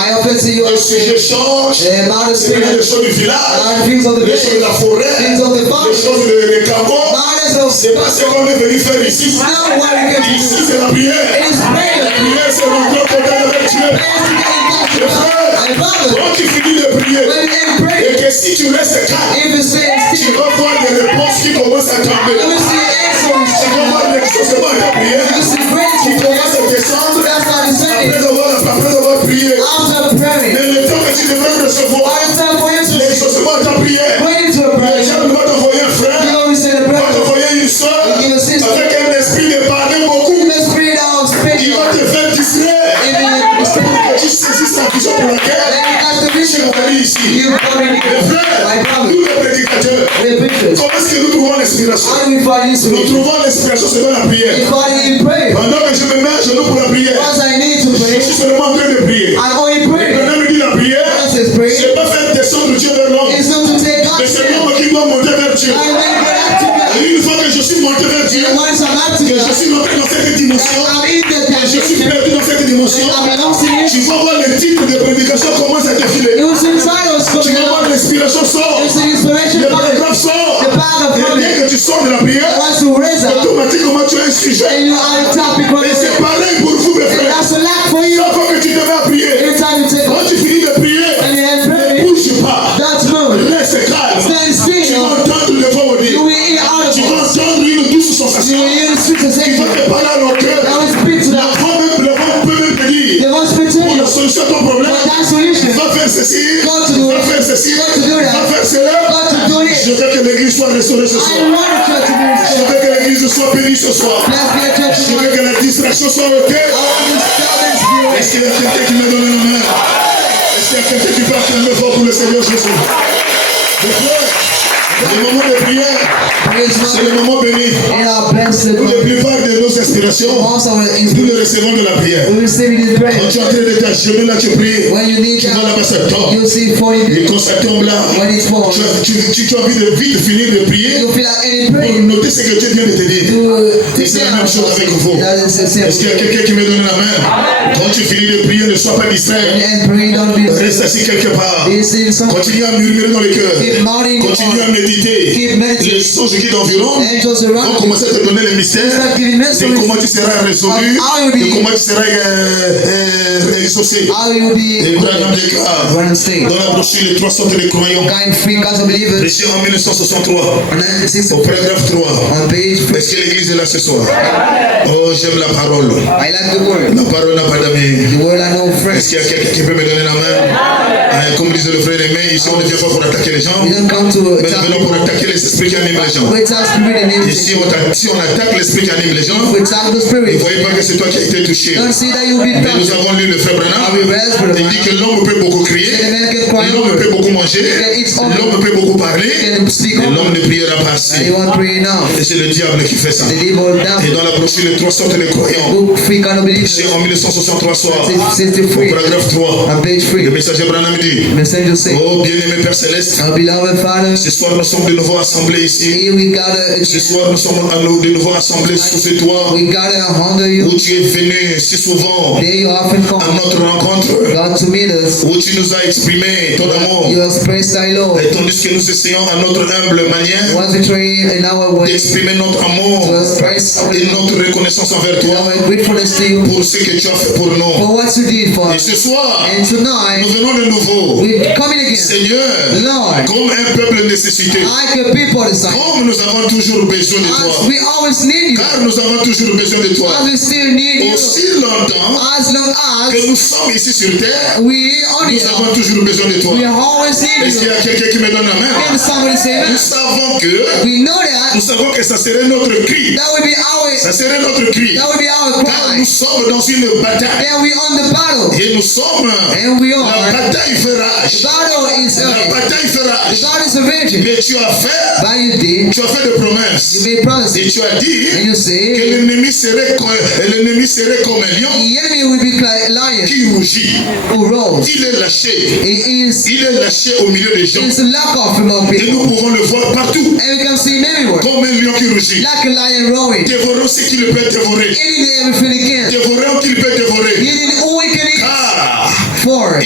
ces échanges, about the c'est spirit, les choses du village, things of the les choses de la village, forêt, things of the les forest, choses des cabots. matters of C'est pas ce qu'on est venu faire ici. now what we can do. Ici, c'est la prière. It is prayer. La prière, c'est rentrer au contact avec Dieu. Prayers to get in touch Et with God. frère, And brother, quand tu finis de prier, when you end et prayer, que si tu restes calme, if you stay tu still, vas voir des réponses qui commencent à tomber. you will see answers. Tu vas voir l'exaucement de ta prière. You will see great Tu prayer. commences à descendre That's how it's après saying. avoir prié. After praying, Mais le temps que tu devrais recevoir by the time for you to l'exaucement de ta prière, pray into a les prayer, gens doivent t'envoyer un frère, you always say the doivent prayer. t'envoyer une soeur You give a sister. avec un esprit de parler beaucoup. The spirit of Il speaking. va te faire distraire. And then the spirit Que tu saisisses la vision pour laquelle then you got the tu vision. es venu ici. You come in Les here. My frères, brother, nous les prédicateurs, we're preachers. comment est-ce que nous trouvons l'inspiration? How do we find Nous inspiration? trouvons l'inspiration, c'est dans la prière. We find it in prayer. Pendant que je me mets à genoux pour la prière, Once I need to je pray, suis seulement en train de prier. I only pray. Pendant que dit la prière, Once it's prayer, je n'ai pas fait descendre Dieu vers l'homme. it's not to take God Mais to c'est him. l'homme qui doit monter vers Dieu. I when you get up to God, Et une fois que je suis monté vers Dieu, and once I'm up to que je God, suis rentré dans cette dimension, I'm in the que je suis dimension, perdu dans cette dimension, I belong to tu Him. vas voir les titres de prédication commencent à défiler. You will see titles Tu coming vas voir out. l'inspiration sort. You see inspiration Le coming. paragraphe sort. The paragraph Et coming. dès que tu sors de la prière, Once you raise up, automatiquement tu as un and sujet. you are the topic Et right c'est there. pareil pour vous, mes And frères. that's a lot for you. Chaque fois que tu te mets à prier, Every time you take quand tu finis de prier, and you end ne prayer, bouge pas. that's move. Reste calme. Stand Tu vas still. entendre le vent You dire. will hear Tu vas audibles. entendre une douce You sensation. will hear the sweet Qui va sensation. te parler à leur cœur. That will speak to Le them. vent peut même te dire. They won't speak to Pour you. la solution à ton problème, But that solution, va faire ceci, Go to do va it. faire ceci, Go to do that. va faire cela. God to do Je this. veux que l'église soit restaurée ce I soir. want the church to be Je restored. veux que l'église soit bénie ce soir. Let's be a church Je to veux que la distraction soit ôtée. I want to stop this spirit. Est-ce qu'il y a quelqu'un qui me donne la main? Est-ce qu'il y a quelqu'un qui peut acclamer fort pour le Seigneur Jésus? Mes frères, le moment de prière, Praise c'est God. le moment béni. In our blessed Pour la moment, plupart de nos inspirations, most of our nous inspiration, les recevons de la prière. we receive it in Quand prayer. tu es en train de t'acheter là, tu pries. When you need Tu vois là-bas, ça tombe. you see it for you. Et quand ça tombe là, When it's falls, tu as envie de vite finir de prier you feel like any pour prayer. noter ce que Dieu vient de te dire. To c'est la même chose avec vous. that is the same. Est-ce qu'il y a quelqu'un qui me donne la main? Quand tu finis de prier, ne sois pas distrait. And pray, don't be Reste assis quelque part. This is something. Continue à murmurer dans le cœur. Keep mounting Continue à méditer. Keep meditating. Les songes qui t'environnent Angels vont around you. commencer à te donner les mystères Start giving de mysteries. comment tu seras résolu, How you de be- comment tu seras exaucé. How you will be Et Branham déclare run and stay. dans la brochure les trois sortes de croyants. Kind free kinds of believers. Prêché en 1963, On 1960, au paragraphe 3. on page 3. Est-ce que l'église est là ce soir? Oh, j'aime la parole. I like the word. La parole n'a pas d'amis. The word I know Est-ce friends. qu'il y a quelqu'un qui peut me donner la main? Comme disait le frère Aimé, ici on ne vient pas pour attaquer les gens, We don't come to mais nous venons pour attack attaquer les esprits qui animent les gens. we attack spirit and Et si everything. si on attaque l'esprit qui anime les gens, We attack the ne spirit. voyez pas que c'est toi qui as été touché. Don't see that you'll be Mais nous touched. avons lu le frère Branham. Il dit que l'homme peut beaucoup crier, The man can cry l'homme over. peut beaucoup manger, l'homme peut beaucoup parler, Can speak mais over. l'homme ne priera pas And assez. you won't pray enough. Et c'est le diable qui fait ça. The devil down. Et dans la brochure, les trois sortes de croyants, Book free kind of believers. c'est en 1963 soir, au 63. paragraphe 3, On page le 3. messager Branham dit: Messenger say, Oh bien-aimé Père Céleste, our beloved Father, ce soir nous sommes de nouveau assemblés ici. here we gather, Ce soir nous sommes de nouveau assemblés sous ce toit we gather under you. où tu es venu si souvent There you often à come, notre rencontre, God, to meet us. où tu nous as exprimé ton amour. You express thy love. Et tandis que nous essayons à notre humble manière Once we try in our way d'exprimer notre amour to express et notre reconnaissance envers toi our gratefulness to you pour ce que tu as fait pour nous. for what you did for Et us. ce soir, And tonight, nous venons de nouveau, we're coming again, Seigneur, Lord, comme un peuple nécessité, like a people this time. comme nous avons toujours besoin de As toi, we always need you, car nous avons toujours besoin de toi. as we still need you, Aussi longtemps as long que as nous sommes ici sur terre, we on nous avons toujours besoin de toi. we always Est-ce need qu'il y you. a quelqu'un qui me donne la main? Can somebody say Nous that? savons que We know that. nous savons que ça serait notre cri. That would be Ça our, serait notre cri. that would be our Car cry. nous sommes dans une bataille. Then we on the battle. Et nous sommes. And we La are. bataille fait The rage. battle is La early. bataille fait The rage. battle is avenging. Mais tu as fait. But you did. Tu as fait des promesses. You made promises. Et tu as dit And you que say, l'ennemi serait comme un lion the enemy will be like a lion qui rougit. who roars. Il est lâché. It is Il est lâché au milieu des gens. it's a lack of from our Et people. nous pouvons le voir partout. And we can see him everywhere. Comme un lion qui rougit. Like a lion roaring. Dévorons ce qu'il peut dévorer. Eating everything again. Dévorons qu'il peut dévorer. Eating all we can eat. Car For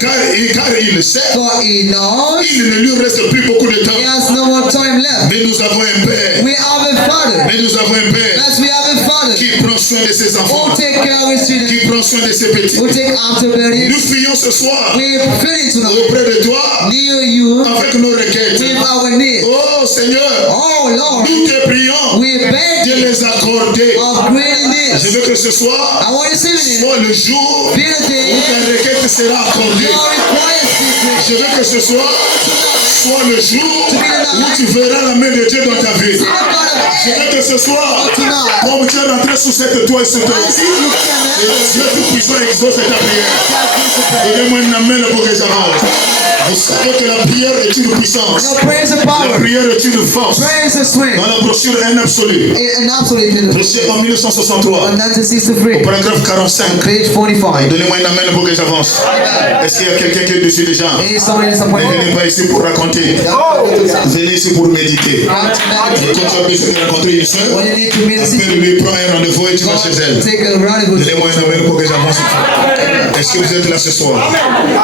car il sait, he knows il ne lui reste plus beaucoup de temps. he has no more time left. Mais nous avons un Père. We have a Father. Mais nous avons un Père As we have a Father qui prend soin de ses enfants, who take care of his children, qui prend soin de ses petits. who take after Nous them. fuyons ce soir We are praying tonight auprès de toi near you avec nos requêtes. with our needs. Oh Seigneur, Oh Lord, nous te prions we beg de you les accorder. of great Je needs. veux que ce soir I want this evening soit le jour be the où day ta requête sera accordée. your request is Je veux que ce soir soit le jour où tu verras la main de Dieu dans ta vie. Je veux que ce soir, comme tu es rentré sous cette toit et cette eau, et Dieu tout-puissant exauce ta prière. Donnez-moi une amène pour que j'avance. Vous savez que la prière est une puissance. Your prayers are La power. prière est une force. Prayers are strength. Dans la brochure Un absolu, An absolute prêché en 1963, on au 1963, paragraphe 45. page 45. Donnez-moi une amène pour que j'avance. Est-ce qu'il y a quelqu'un qui est dessus déjà? Hey, somebody Ne disappointed. venez pas ici pour raconter. Venez ici pour méditer. Quand tu as besoin de rencontrer une soeur, When you need to meet a sister, appelle-lui, prends un rendez-vous et tu vas chez elle. take a rendezvous. Donnez-moi une amène pour que j'avance. Est-ce que vous êtes là ce soir?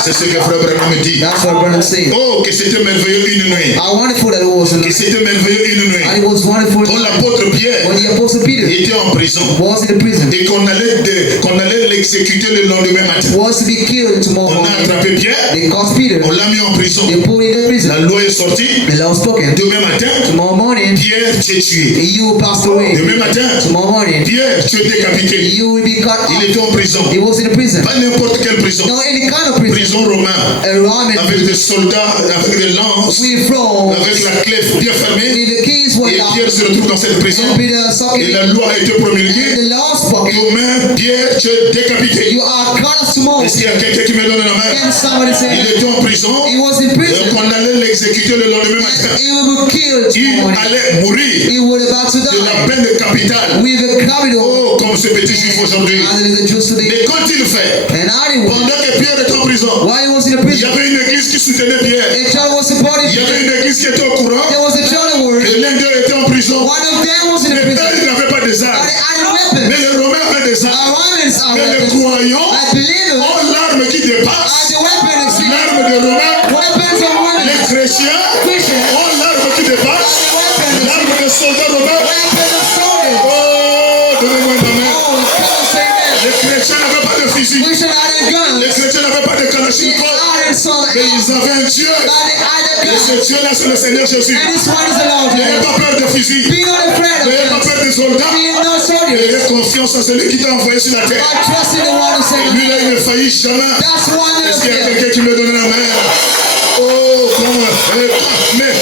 C'est ce que Frère Branham me dit. That's what brother said. Oh, que c'était merveilleux une nuit. How wonderful that was. Que c'était merveilleux une nuit. And it was wonderful Quand l'apôtre Pierre when the apostle Peter était en prison was in the prison, et qu'on allait l'exécuter le lendemain matin. was to be killed tomorrow On a morning. attrapé Pierre, They caught Peter. on l'a mis en prison. They put him in the prison. La loi est sortie. The law spoken. Demain matin, Tomorrow morning, Pierre, tu es tué. you passed away. Demain matin, Tomorrow morning, Pierre, tu es décapité. you will be cut Il off. était en prison. He was in the prison. Pas n'importe quelle prison. No, any kind of prison. Prison romaine. A Roman Avec des soldats, avec des lances, we from avec la clé bien fermée. with the keys were Et locked. Pierre se retrouve dans cette prison. And Peter Et socket. la loi a été And promulguée. the law spoken. Demain, Pierre, tu es décapité. You are cut off tomorrow. Est-ce qu'il y a quelqu'un qui me donne la main? And somebody said Il était en prison. he was in Et prison. qu'on allait l'exécuter le lendemain matin. And he will be killed Il tomorrow morning. allait mourir He was about to de la die peine capitale. with a capital. Oh, comme ce petit juif aujourd'hui. As it is the Jews today. Mais quand il fait, And I was pendant que Pierre était en prison, while he was in the il y prison. avait une église qui soutenait Pierre. A child was supporting Il y avait Peter. une église qui était au courant. There was a child word. Et l'un d'eux était en prison. One of them was in the Mais prison. eux, ils n'avaient pas des But armes. they had a weapon. Mais les Romains avaient des Our armes. Romans are Mais les weapons. croyants I believe it. ont l'arme qui dépasse. Are the weapon of sin. L'arme des Romains. Weapons of women. Les chrétiens Christian. ont l'arme qui dépasse. L'arme des soldats romains. Weapons of soldiers. Oh, donnez-moi une main. Oh, come on, say that. Les chrétiens n'avaient pas de fusil. Christian had a gun. Les chrétiens n'avaient pas de They kalachnikov. had a sword. Mais ils avaient un Dieu. But they had a Et gun. ce Dieu-là, c'est le Seigneur Jésus. And this one is the Lord. N'ayez pas peur des fusils. Be not afraid of N'ayez pas guns. peur des soldats. Be no soldiers. Ayez confiance en celui qui t'a envoyé sur la terre. But trust in the one who Et said lui-là, il ne faillit jamais. that's one Est-ce of qu'il y a them. quelqu'un qui me donne la main? Oh, comment? Mais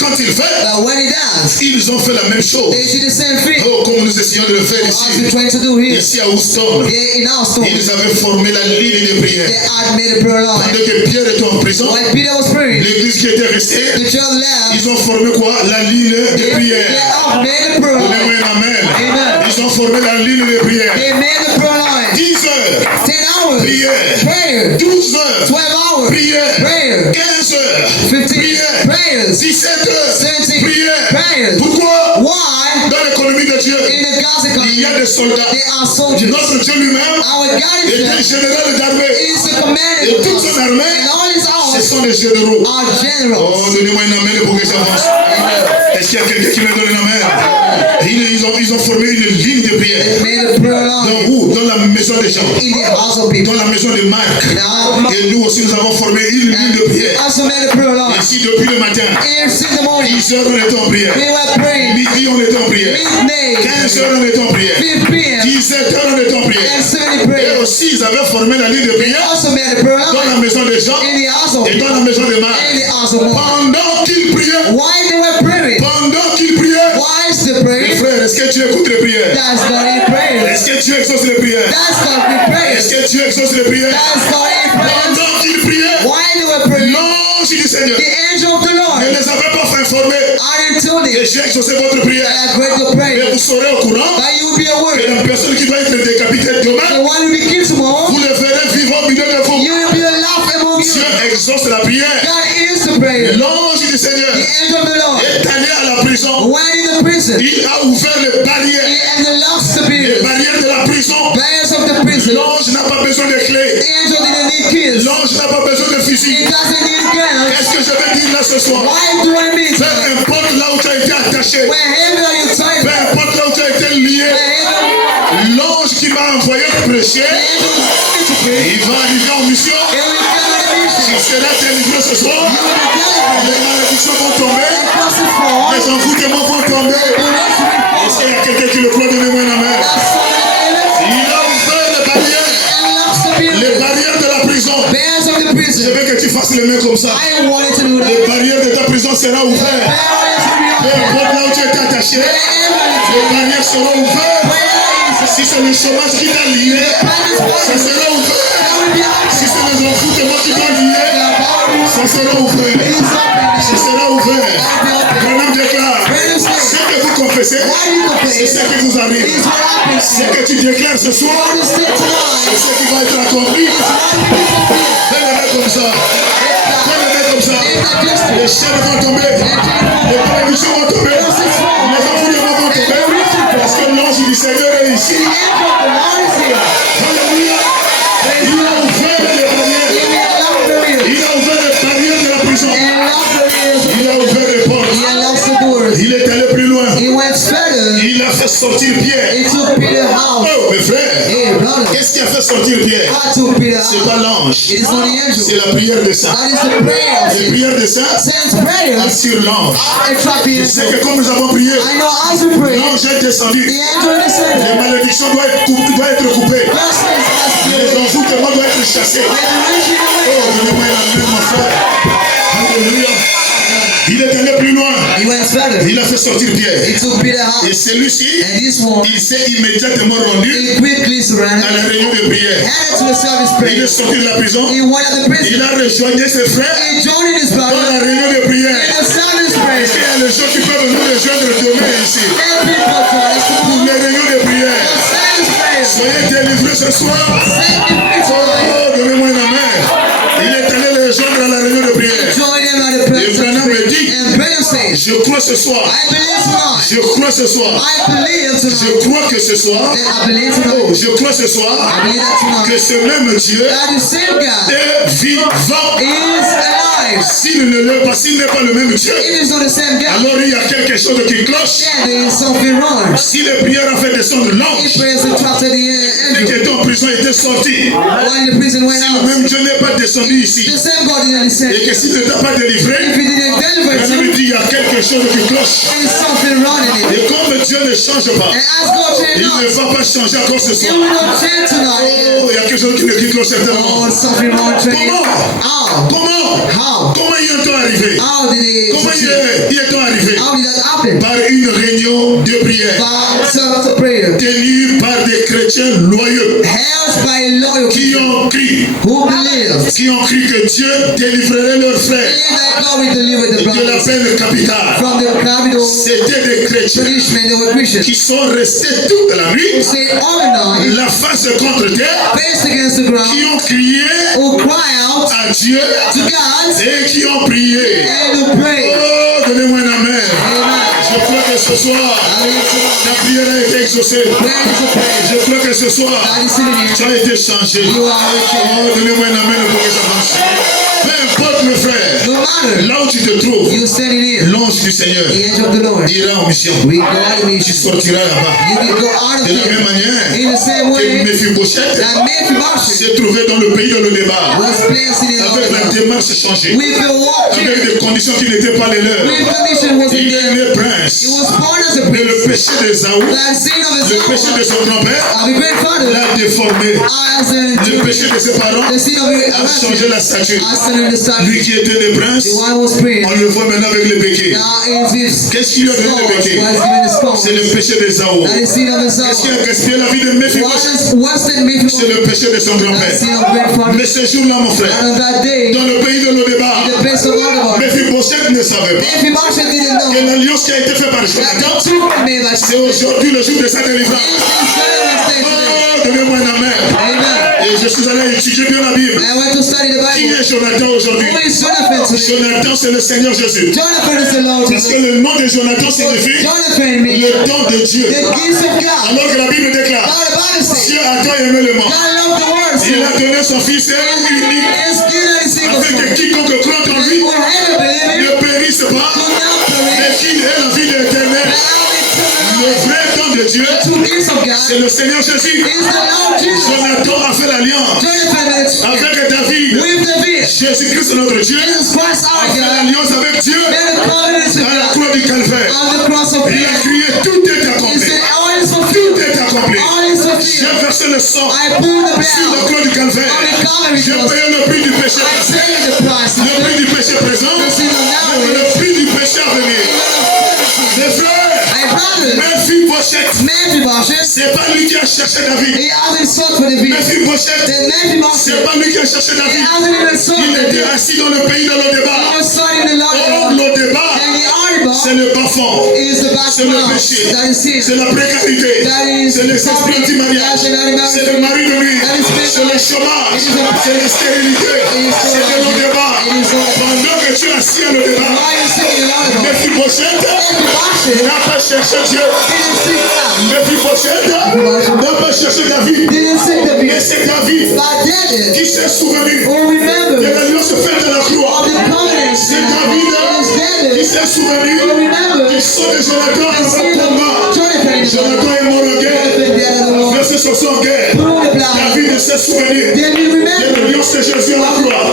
quand il fait, When he does, ils ont fait la même chose. they do the same thing Oh, comme nous essayons de le faire as we're ici. trying to do here. Ici à Houston, They in our store, ils avaient formé la ligne de prière. they had made a prayer line. Pendant que Pierre était en prison, When Peter was praying, l'église qui était restée, the church left. ils ont formé quoi? La ligne de They prière. have made a prayer line. Donnez-moi un amen. Amen. Ils ont formé la ligne de prière. They made a prayer line. 10 heures, 10 hours prière. prayer, 12 heures, 12 hours prière. prayer, 15 heures, 15 prière. prayers, 17 heures, 17 prière. prayers. Pourquoi? Why? Dans l'économie de Dieu, In the God's il economy, y a des soldats. they are soldiers. Notre Dieu lui-même Our God est un is général d'armée. the commander Et of toute us. son armée, And all his ce arms sont des généraux. are Oh, generals. donnez-moi une amène pour que j'avance. Est-ce qu'il y a quelqu'un qui me donne une amène? Ils ont formé une ligne de prière. They made a prayer Dans line où? Dans la maison des gens. in the house of people. Dans la maison de Marc. Now, Et nous aussi, nous avons formé une ligne de prière. also made a prayer line. Ici, depuis le matin, Here since the morning, 10 heures, on était en prière. we were praying. Midi, on était en prière. Midday, 15 heures, on était en prière. 5 p.m. 17 heures, on était en prière. and 70 Et prayers. aussi, ils avaient formé la ligne de prière Also made a prayer dans la line maison des gens in the house of et people. dans la maison de Marc. In the house of Mark. Pendant qu'ils priaient, Why they were praying? pendant qu'ils priaient, Why is the mes prayer? frères, est-ce que tu écoutes les prières? That's God in prayer. Est-ce que tu exauces les prières? That's God in prayer. Est-ce que tu exauces les prières? That's God in prayer. Pendant qu'ils priaient, Why they were praying? l'ange du Seigneur The angel of the ne Lord. les avait pas informés I didn't tell que them j'ai exaucé votre prière. that I read your Mais prayer. vous serez au courant That you will be que aware. la personne qui doit être décapitée The demain, one who be killed tomorrow, vous le verrez vivant au milieu de vous. you will be a laugh among you. Dieu exauce la prière. God is the prayer. L'ange du Seigneur The angel of the Lord est allé à la prison. went in the prison. Il a ouvert les barrières. And the locks the Les pillars. barrières de la prison. Barriers of the prison. L'ange n'a pas besoin de clé. soir. Why do I meet? Peu importe là où tu as été attaché. Wherever you tied, Peu importe là où tu as été lié. wherever L'ange qui m'a envoyé prêcher, il va arriver en mission. Il sera délivré ce soir. Les malédictions vont tomber. Les envoûtements vont tomber. Est-ce qu'il y a quelqu'un qui le croit? Donnez-moi une main. Il a ouvert les barrières. Les barrières de la prison. Je veux que tu fasses les mains comme ça. Les barrières de ta prison seront ouvertes. Peu importe là où tu es attaché, les barrières seront ouvertes. Si c'est le chômage qui t'a lié, ça sera ouvert. Si c'est les envoûtements qui t'ont lié, ça sera ouvert. Ça sera ouvert. Maintenant déclare, ce que vous confessez, c'est ce qui vous arrive. Ce que tu déclares ce soir, c'est ce qui va être accompli. Fais le mec comme ça. Fais le mec comme ça. Les chaînes vont tomber. Les malédictions vont tomber. Les envoûtements vont tomber. Parce que l'ange du Seigneur est ici. Alléluia. Il a ouvert les barrières. Il a ouvert les barrières de la prison. Il a ouvert les portes. Il est allé plus loin. Il a fait sortir Pierre. Oh mes frères, qu'est-ce qui a fait sortir Pierre? C'est pas l'ange, c'est la prière des saints. Les prières des saints assurent l'ange. Je sais que comme nous avons prié, l'ange est descendu. Les malédictions doivent être coupées. Les envoûtements doivent être chassés. Oh, donnez-moi la main, mon frère. Alléluia. Il est allé plus loin. Il a fait sortir Pierre. Et celui-ci, il s'est immédiatement rendu à la réunion de prière. Il est sorti de la prison. Il a rejoint ses frères dans la réunion de prière. Est-ce qu'il y a les gens qui peuvent nous rejoindre demain ici? Pour les réunions de prière. Soyez délivrés ce soir. Oh, donnez-moi une main. Il est allé les rejoindre à la réunion de prière. Et Branham me dit, je crois ce soir. Je crois ce soir. Je crois que ce soir. Oh, je crois ce soir que ce même Dieu est vivant. S'il n'est pas le même Dieu, alors il y a quelque chose qui cloche. Si les prières ont fait descendre l'ange, et que ton prison était sorti, si le même Dieu n'est pas descendu ici, et que s'il ne t'a pas délivré, il me dit il y a quelque chose qui cloche. Et comme Dieu ne change pas, il ne va pas changer encore ce soir. Oh, il y a quelque chose qui cloche certainement. Comment y est-on arrivé? Comment y est-on arrivé? Par une réunion de prière tenue par des chrétiens loyaux qui ont crié que Dieu délivrerait leurs frères de la peine capitale. C'était des chrétiens qui sont restés toute la nuit, la face contre terre, qui ont crié à Dieu et qui ont prié. Oh, donnez-moi un amen. Je crois que ce soir, ta prière a été exaucée. Je crois que ce soir, tu as été changé. Oh, donnez-moi un amen pour que ça marche. Peu importe le frère, là où tu te trouves, l'ange du Seigneur ira en mission. Tu sortiras là-bas. De la même manière que Méphibosheth s'est trouvé dans le pays de Lodébar, avec la démarche changée, avec des conditions qui n'étaient pas les leurs. Il est né prince. Mais le péché d'Ésaü, le péché de son grand-père, l'a déformé. Le péché de ses parents a changé la stature. Lui qui était né prince, on le voit maintenant avec le béquet. Qu'est-ce qui lui a donné le béquet? C'est le péché d'Ésaü. Qu'est-ce qui a gaspillé la vie de Méphibosheth? C'est le péché de son grand-père. Mais ce jour-là, mon frère, dans le pays de Lodébar, Méphibosheth ne savait pas que l'alliance qui a été faite par Jonathan, c'est aujourd'hui le jour de sa délivrance. Oh, donnez-moi un amen. Et je suis allé étudier bien la Bible. Qui est Jonathan aujourd'hui? Jonathan, c'est le Seigneur Jésus. Parce que le nom de Jonathan signifie le don de Dieu. Alors que la Bible déclare, Dieu a tant aimé le monde, il a donné son Fils unique, afin que quiconque croit en lui ne périsse C'est le Seigneur Jésus. Jonathan a fait l'alliance avec David. Jésus-Christ notre Dieu a fait l'alliance avec Dieu à la croix du Calvaire. Il a crié, tout est accompli. Tout est accompli. J'ai versé le sang sur la croix du Calvaire. J'ai payé le prix du péché passé, le prix du péché présent, le prix du péché à venir. Mes frères, Mephibosheth, c'est pas lui qui a cherché David. Mephibosheth, c'est pas lui qui a cherché David. Il était assis dans le pays de Lodébar. Or, Lodébar, c'est le bas-fond, c'est le péché, c'est la précarité, c'est les esprits anti-mariage, c'est le mari de nuit, c'est le chômage, c'est la stérilité, c'est le Lodébar. Pendant que tu es assis à Lodébar, Mephibosheth n'a pas cherché Dieu. Mephibosheth n'a pas cherché David. Mais c'est David qui s'est souvenu de l'alliance faite à la croix. C'est David qui s'est souvenu du sang de Jonathan dans le combat. Jonathan est mort en guerre, a versé son sang en guerre. David s'est souvenu de l'alliance de Jésus à la croix.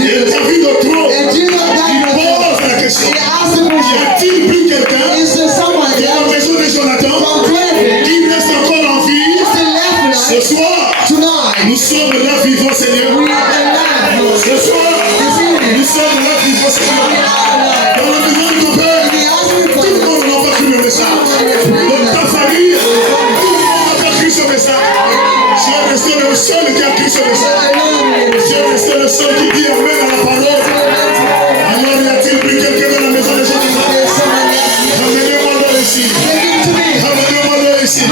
Et David au trône, il pose la question. Y a-t-il plus quelqu'un de la maison de Jonathan qui reste encore en vie? Ce soir, nous sommes là vivants, Seigneur. Ce soir, nous sommes là vivants, Seigneur. Dans la maison de ton Père, tout le monde n'a pas cru le message. Dans ta famille, tout le monde n'a pas cru ce message. Tu es resté le seul qui a cru ce message. Tu es resté le seul qui dit Amen à la parole. Alors, y a-t-il plus quelqu'un dans la maison de Jonathan? Ramenez-moi là ici. Ramenez-moi là ici.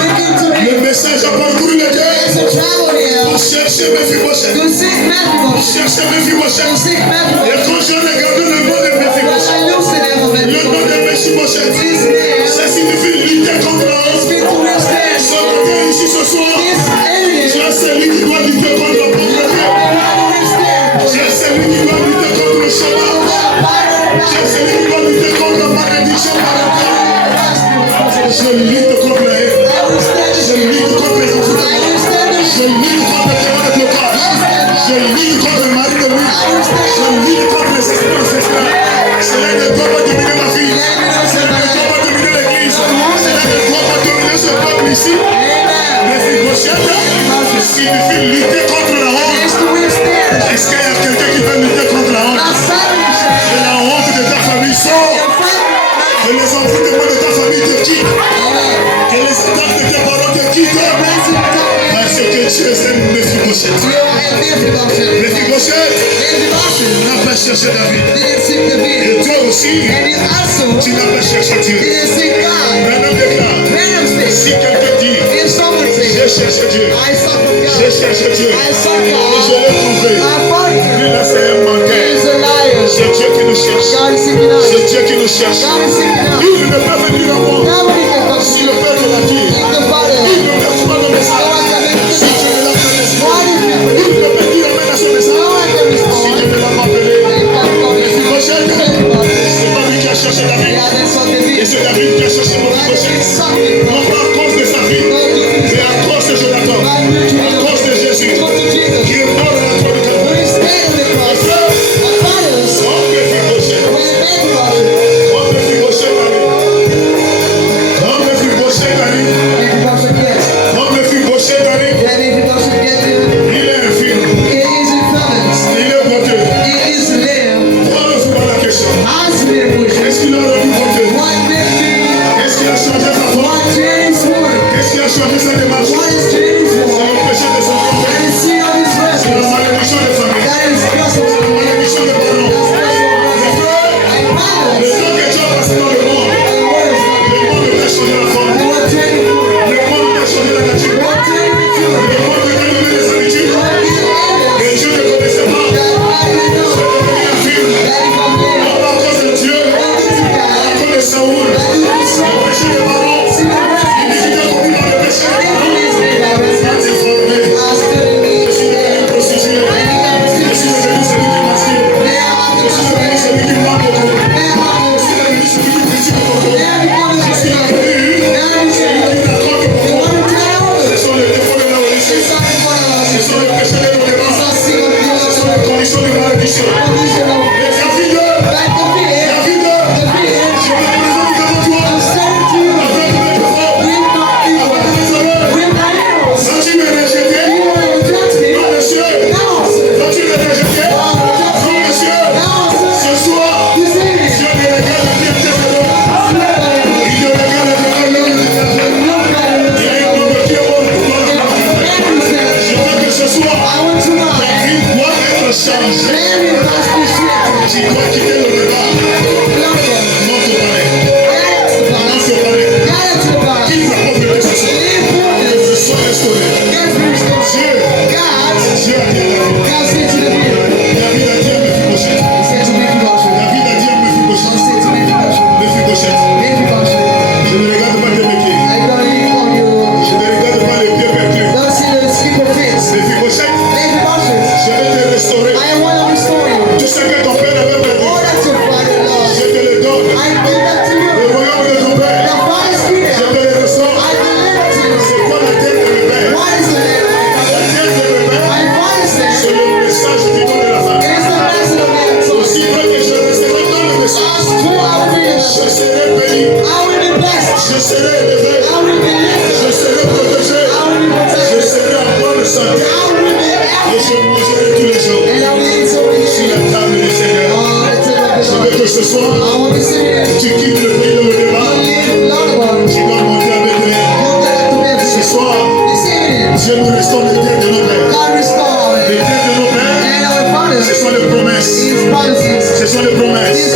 Le message a parcouru le cœur. Pour chercher Mephibosheth. Pour chercher Mephibosheth. Et quand je regardé le nom de Mephibosheth, le nom de Mephibosheth, ça signifie lutter contre la honte. Ce matin ici ce soir, tu as celui qui doit lutter contre la pauvreté. Tu as celui qui doit lutter contre le chômage. Tu as celui qui doit lutter contre la malédiction parentale. Je lutte contre la haine. Je lutte contre les enfants. Je lutte contre les témoins de blocage. Je lutte contre le mari de lui. Je lutte contre les esprits ancestrales. Cela ne doit pas dominer ma vie. Cela ne doit pas dominer l'église. Cela ne doit pas dominer ce peuple ici. Mephibosheth signifie lutter contre la honte. Est-ce qu'il y a quelqu'un qui veut lutter contre la honte? Que la honte de ta famille sort. Que les enfants de ta famille te quittent. Que les attaques de tes parents te quittent. Parce que tu es un Mephibosheth. Mephibosheth n'a pas cherché David. Et toi aussi, tu n'as pas cherché Dieu. Branham déclare, si quelqu'un dit, j'ai cherché Dieu, j'ai cherché Dieu, et je l'ai trouvé, lui là c'est un menteur. C'est Dieu qui nous cherche. C'est Dieu qui nous cherche. Il ne peut venir à moi si le Père te l'a dit. Il ne laisse pas le message si tu ne l'as pas laissé. Il ne peut dire Amen à ce message si tu ne l'as pas appelé. Mephibosheth, c'est pas lui qui a cherché David. Et c'est David qui a cherché Mephibosheth. Non pas à cause de sa vie, mais à cause de Jonathan, à cause de Jésus, qui est mort à la croix du Calvaire. Quand Mephibosheth chanter dans les mains. Sur la condition de malédiction. Les David, je me présente devant toi. Avec mes paroles, avec mes oreilles. Si tu m'es rejeté, non monsieur. Quand tu m'es rejeté, non monsieur. Ce soir, je me regarde bien tes paroles. Il me regarde devant l'homme. Il y a un homme qui est mort pour moi. Je veux que ce soir, ta vie doit être changée. Tu dois quitter le débat. Non, te parler. Non, te parler. Quitte la porte de ce soir. Que ce soit restauré. Dieu a dit à David a dit à Mephibosheth. David a dit à Mephibosheth. Je ne regarde pas tes pieds. Je ne regarde pas les pieds perdus. Mephibosheth, je vais te restaurer. Tout ce que ton père avait perdu, je te le donne. Le royaume de ton père, je te le restaure. C'est quoi la tête de mes pères? La tête de mes pères, c'est le message du don de la femme. Aussi vrai que je resterai dans le message, je serai béni, je serai élevé, je serai protégé, je serai en bonne santé et je mangerai tous les jours sur la table du Seigneur. Je veux que ce soir, tu quittes le pays de le débat, tu dois monter avec lui. Ce soir, Dieu nous restaure les terres de nos pères. Les terres de nos pères, ce sont les promesses. Ce sont les promesses.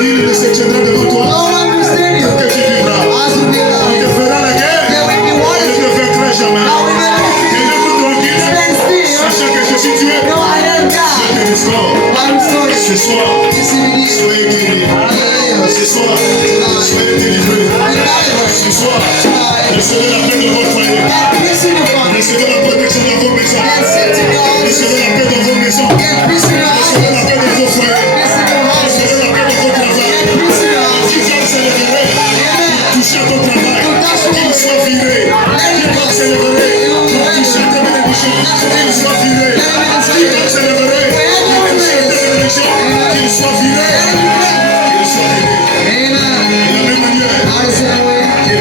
Nul ne se tiendra devant toi que tu vivras. On te fera la guerre, je ne te vaincrai jamais. Et le coup tranquille, sachant que je suis Dieu, je te restaure. Ce soir, soyez guéris. Ce soir, soyez délivrés. Ce soir, recevez la paix dans votre foyer. Recevez la protection dans vos maisons. Recevez la paix dans vos maisons. Recevez la paix dans vos foyers. Recevez la paix dans vos travail. Quiconque s'élèverait pour toucher à ton travail, qu'il soit viré. Quiconque s'élèverait pour toucher à ta bénédiction, qu'il soit viré. Quiconque s'élèverait pour toucher à ta bénédiction, qu'il soit viré. Qu'il soit viré. De la même manière que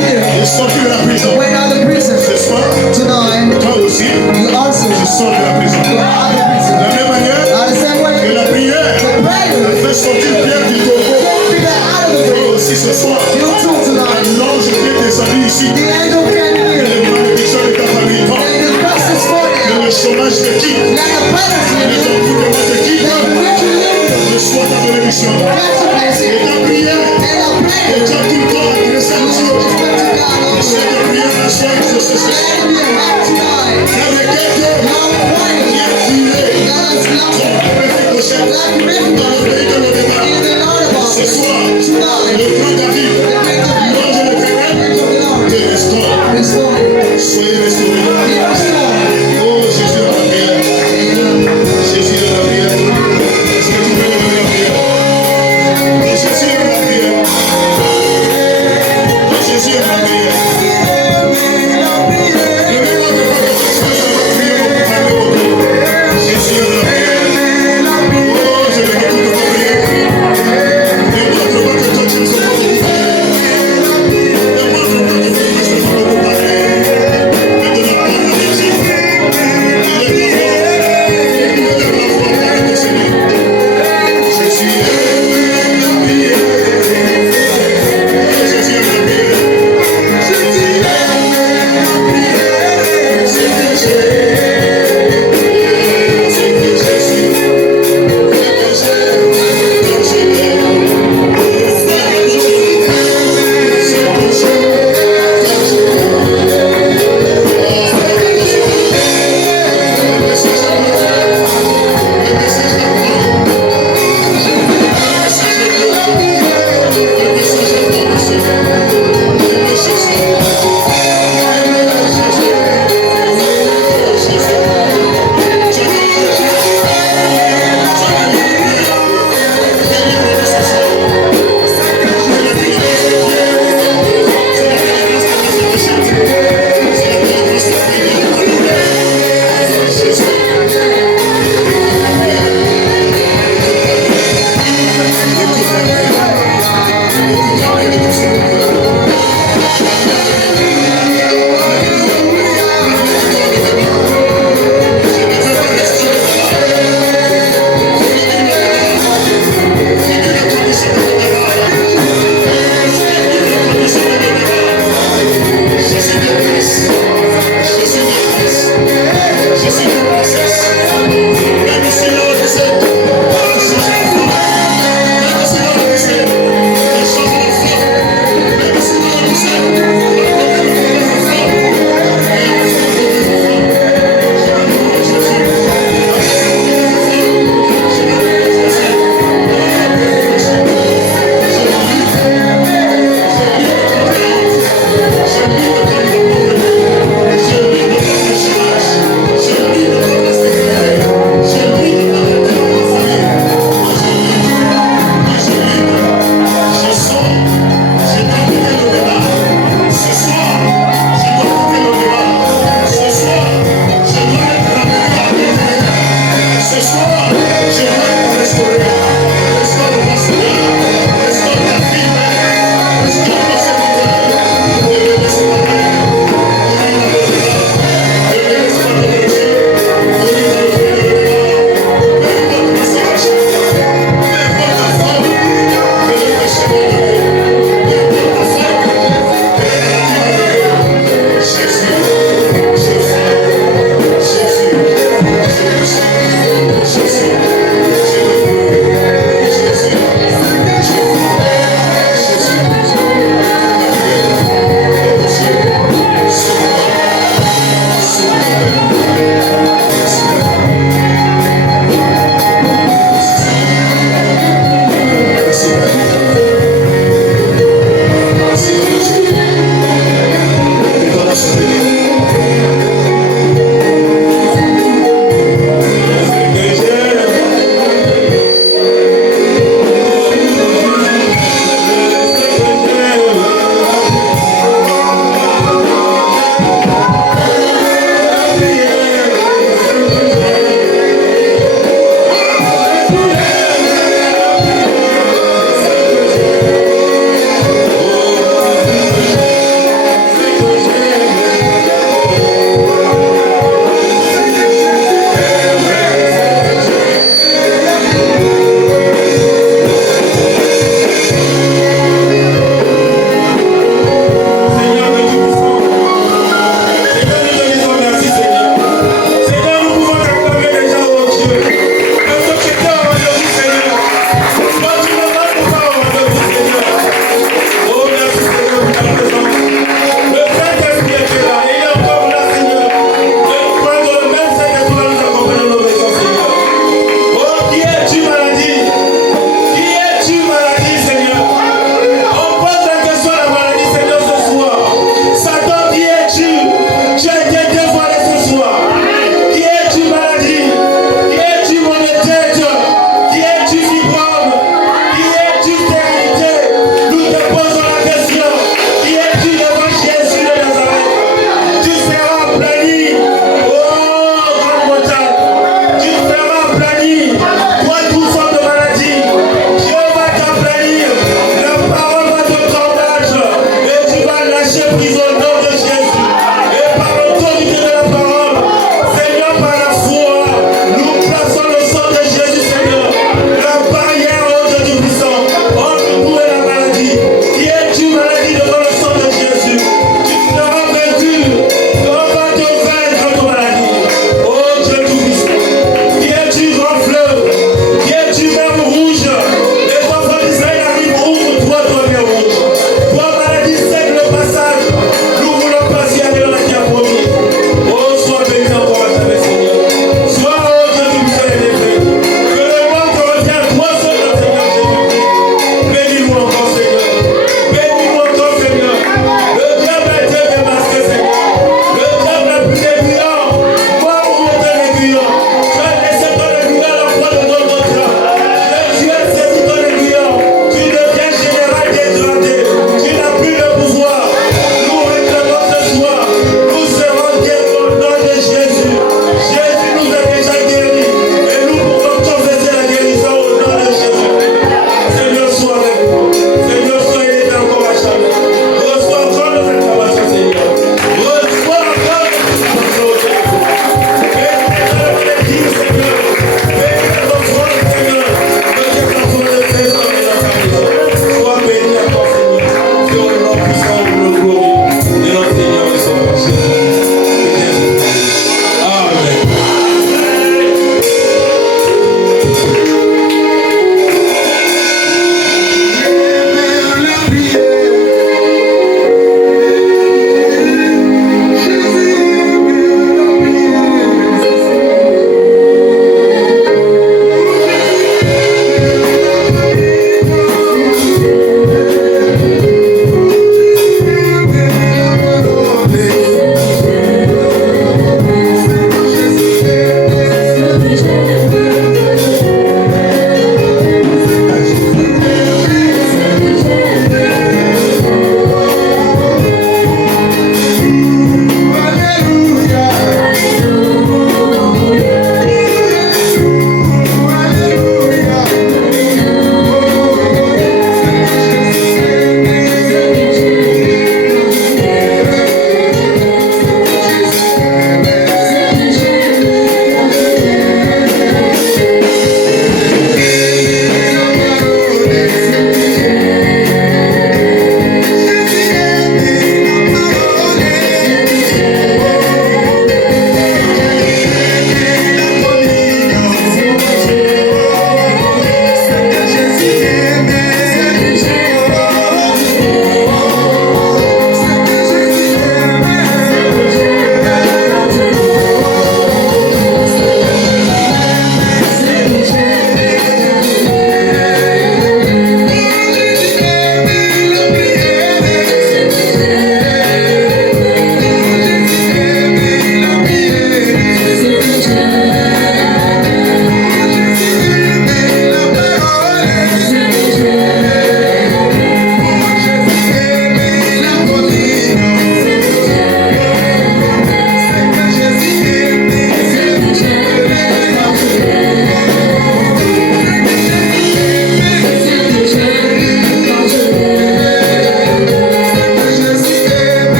Pierre est sorti de la prison. Ce soir, toi aussi, tu sors de la prison. De la même manière que la prière a fait sortir Pierre du tombeau. Toi aussi ce soir, l'ange vient descendre ici. Que les malédictions de ta famille tombent. Que le chômage te quitte. Que les emboutements te quittent. Reçois ta bénédiction.